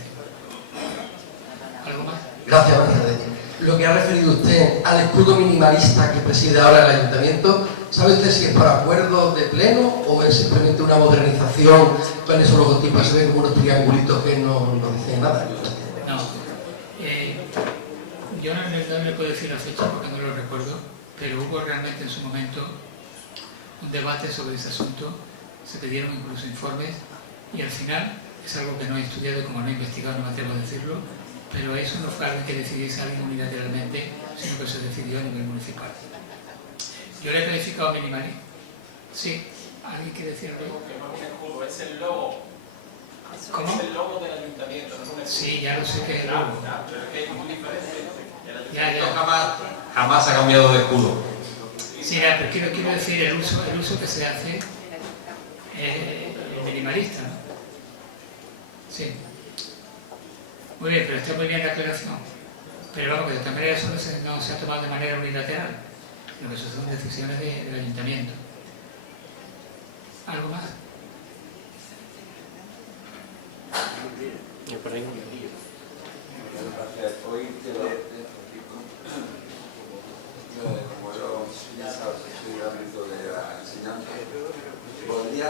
¿Algo más? Gracias, buenas tardes. Lo que ha referido usted al escudo minimalista que preside ahora el Ayuntamiento, ¿sabe usted si es por acuerdo de pleno o es simplemente una modernización? ¿Cuáles son los logotipos? Se ven como unos triangulitos que no dicen nada. No. Yo no le puedo decir la fecha porque no lo recuerdo, pero hubo realmente en su momento un debate sobre ese asunto, se pidieron incluso informes y al final, es algo que no he estudiado y como no he investigado no me atrevo a decirlo, pero eso no fue algo que decidiese alguien unilateralmente, sino que se decidió a nivel municipal. Yo le he calificado minimalista. Sí, ¿alguien quiere decir algo? Es el logo. ¿Cómo? Es el logo del ayuntamiento. Sí, ya lo sé que es el logo. Pero es que es muy diferente. Ya. Jamás ha cambiado de escudo. Sí, pero quiero decir el uso que se hace minimalista, ¿no? Sí. Muy bien, pero está muy bien la aclaración. Pero vamos, que de esta manera eso no se ha tomado de manera unilateral, sino que eso son decisiones del ayuntamiento. ¿Algo más? Yo por ahí. Hoy como yo ya sabes, soy del ámbito de la enseñanza, ¿podría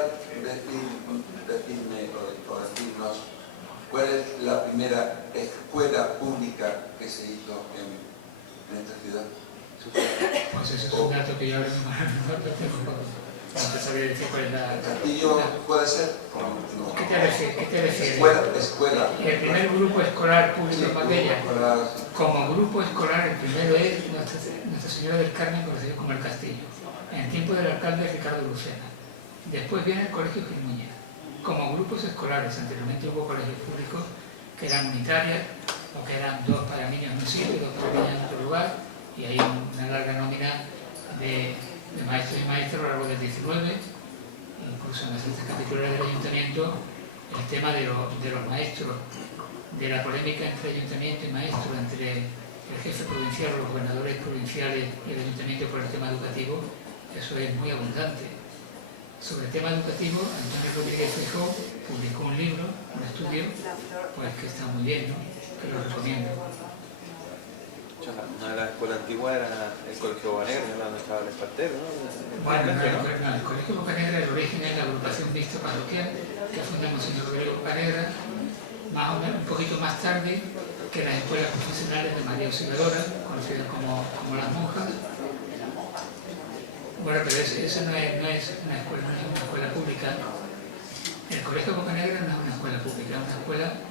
decirme o decirnos cuál es la primera escuela pública que se hizo en esta ciudad? Pues eso es un dato que yo ahora mismo no tengo. No te sabría decir cuál es la... ¿Castillo puede ser? No. ¿Qué te refieres? Escuela. El primer grupo escolar público en Marbella. Escuela. Como grupo escolar, el primero es Nuestra Señora del Carmen, conocido como el Castillo, en el tiempo del alcalde Ricardo Lucena. Después viene el Colegio Gil Muñiz. Como grupos escolares, anteriormente hubo colegios públicos que eran unitarias, o que eran 2 para niños en un sitio y 2 para niños en otro lugar, y hay una larga nómina de maestros y maestras a lo largo del 19, incluso en las listas capitulares del ayuntamiento, el tema de los maestros, de la polémica entre ayuntamiento y maestro, entre el jefe provincial, los gobernadores provinciales y el ayuntamiento por el tema educativo, eso es muy abundante. Sobre el tema educativo, Antonio Rodríguez Feijóo publicó un libro, un estudio, pues que está muy bien, ¿no? Que lo recomiendo. Una de las escuelas antiguas era el Colegio Bocanegra, donde estaba el espartero, ¿no? Bueno, el Colegio Bocanegra, el origen es la agrupación mixta parroquial que funda Monseñor Rodrigo Bocanegra, más o menos un poquito más tarde que las escuelas profesionales de María Auxiliadora, conocidas como las monjas. Bueno, pero eso no es una escuela pública. El Colegio Bocanegra no es una escuela pública, es una escuela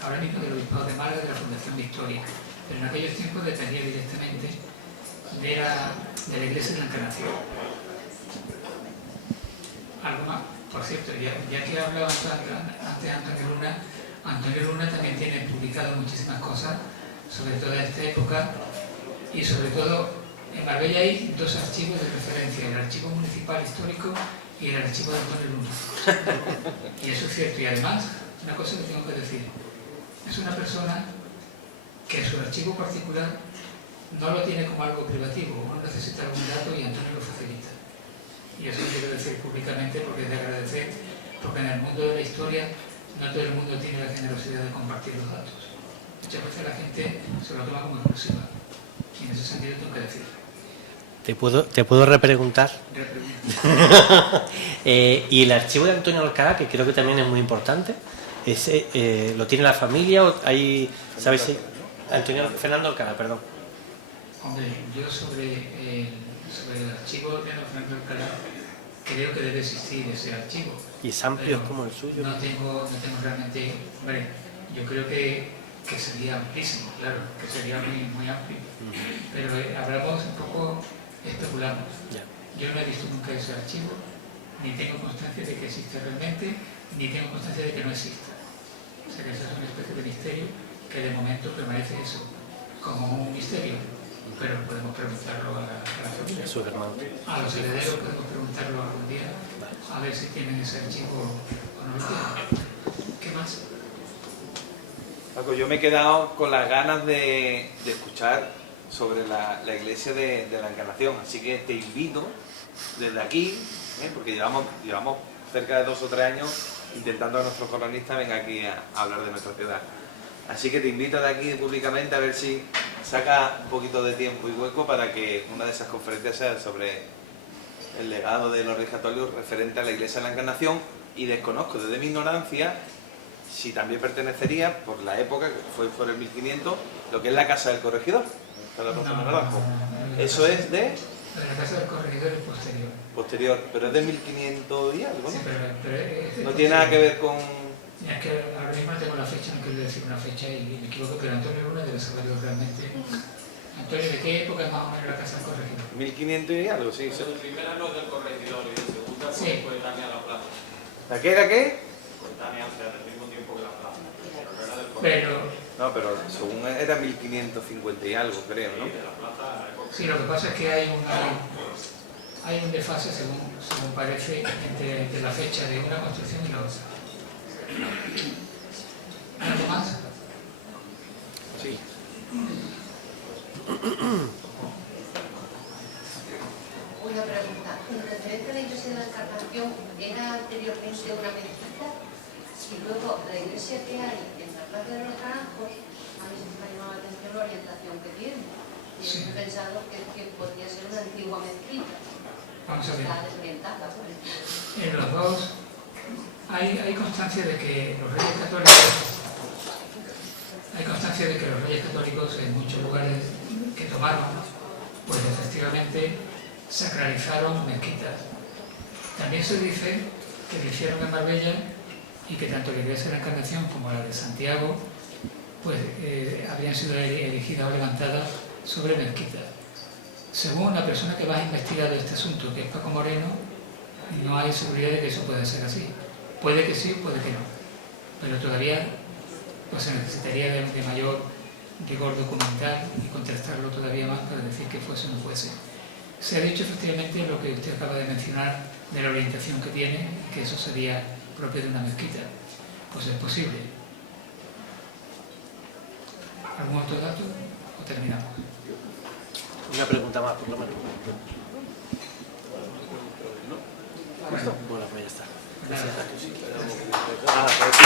ahora mismo del Obispado de Málaga, de la Fundación Victoria. Pero en aquellos tiempos dependía directamente de la Iglesia de la Encarnación. ¿Algo más? Por cierto, ya que hablaba antes Antonio Luna también tiene publicado muchísimas cosas sobre toda esta época y sobre todo En Marbella hay dos archivos de referencia, el Archivo Municipal Histórico y el Archivo de Antonio Luna. Y eso es cierto. Y además, una cosa que tengo que decir, es una persona que su archivo particular no lo tiene como algo privativo, uno necesita algún dato y Antonio lo facilita. Y eso quiero decir públicamente porque es de agradecer, porque en el mundo de la historia no todo el mundo tiene la generosidad de compartir los datos. Muchas veces la gente se lo toma como exclusiva. Y en ese sentido tengo que decir. ¿Te puedo repreguntar? Y el archivo de Antonio Alcalá, que creo que también es muy importante, ese, ¿lo tiene la familia o hay, sabes si? Fernando Alcalá, perdón. Hombre, yo sobre el archivo de Fernando Alcalá creo que debe existir ese archivo. ¿Y es amplio como el suyo? No tengo realmente... Hombre, yo creo que sería amplísimo, claro, que sería muy amplio. Pero hablamos un poco, especulamos. Yo no he visto nunca ese archivo, ni tengo constancia de que existe realmente, ni tengo constancia de que no exista. O sea que esa es una especie de misterio que de momento permanece eso, como un misterio. Pero podemos preguntarlo a la familia. A los herederos podemos preguntarlo algún día, a ver si tienen ese archivo o no lo tienen. ¿Qué más? Paco, yo me he quedado con las ganas de escuchar sobre la iglesia de la Encarnación, así que te invito desde aquí, porque llevamos cerca de 2 o 3 años intentando que nuestro cronista venga aquí a hablar de nuestra ciudad. Así que te invito de aquí públicamente a ver si saca un poquito de tiempo y hueco para que una de esas conferencias sea sobre el legado de los Reyes Católicos referente a la Iglesia de la Encarnación, y desconozco desde mi ignorancia si también pertenecería, por la época, que fue por el 1500, lo que es la Casa del Corregidor. Eso es de... La Casa del Corregidor es posterior. Posterior, pero es de 1500 y algo, ¿no? Sí, pero no tiene nada que ver con... Es que ahora mismo no tengo la fecha, no quiero decir una fecha y me equivoco, pero Antonio Luna debe saberlo realmente. Antonio, ¿de qué época es más o menos la Casa del Corregidor? 1500 y algo, sí. La primera no es del Corregidor y la segunda Sí. fue Tania La Plaza. ¿La qué era qué? Fue Tania, o sea, al mismo tiempo que La Plaza. Pero no era del Pero, No, pero según era 1550 y algo, creo, ¿no? de La Plaza. sí, lo que pasa es que hay un desfase, según parece, entre la fecha de una construcción y la otra. ¿Algo más? Sí. Una pregunta. En referente a la iglesia de la Encarnación, ¿era anteriormente una mezquita? Y luego la iglesia que hay en la Plaza de los Naranjos, a mí se me ha llamado la atención la orientación que tiene. Y he pensado que podría ser una antigua mezquita. Vamos a ver. Está desorientada. En los dos hay constancia de que los Reyes Católicos en muchos lugares que tomaron, pues efectivamente sacralizaron mezquitas. También se dice que lo hicieron en Marbella y que tanto la Iglesia de la Encarnación como la de Santiago pues habrían sido erigidas o levantadas sobre mezquitas. Según la persona que más ha investigado este asunto, que es Paco Moreno, no hay seguridad de que eso pueda ser así. Puede que sí, puede que no. Pero todavía pues se necesitaría de mayor rigor documental y contrastarlo todavía más para decir que fuese o no fuese. Se ha dicho efectivamente lo que usted acaba de mencionar de la orientación que tiene, que eso sería propio de una mezquita. Pues es posible. ¿Algún otro dato? ¿O terminamos? Una pregunta más, por lo menos. Bueno, pues ya está. Nada. Ah, pues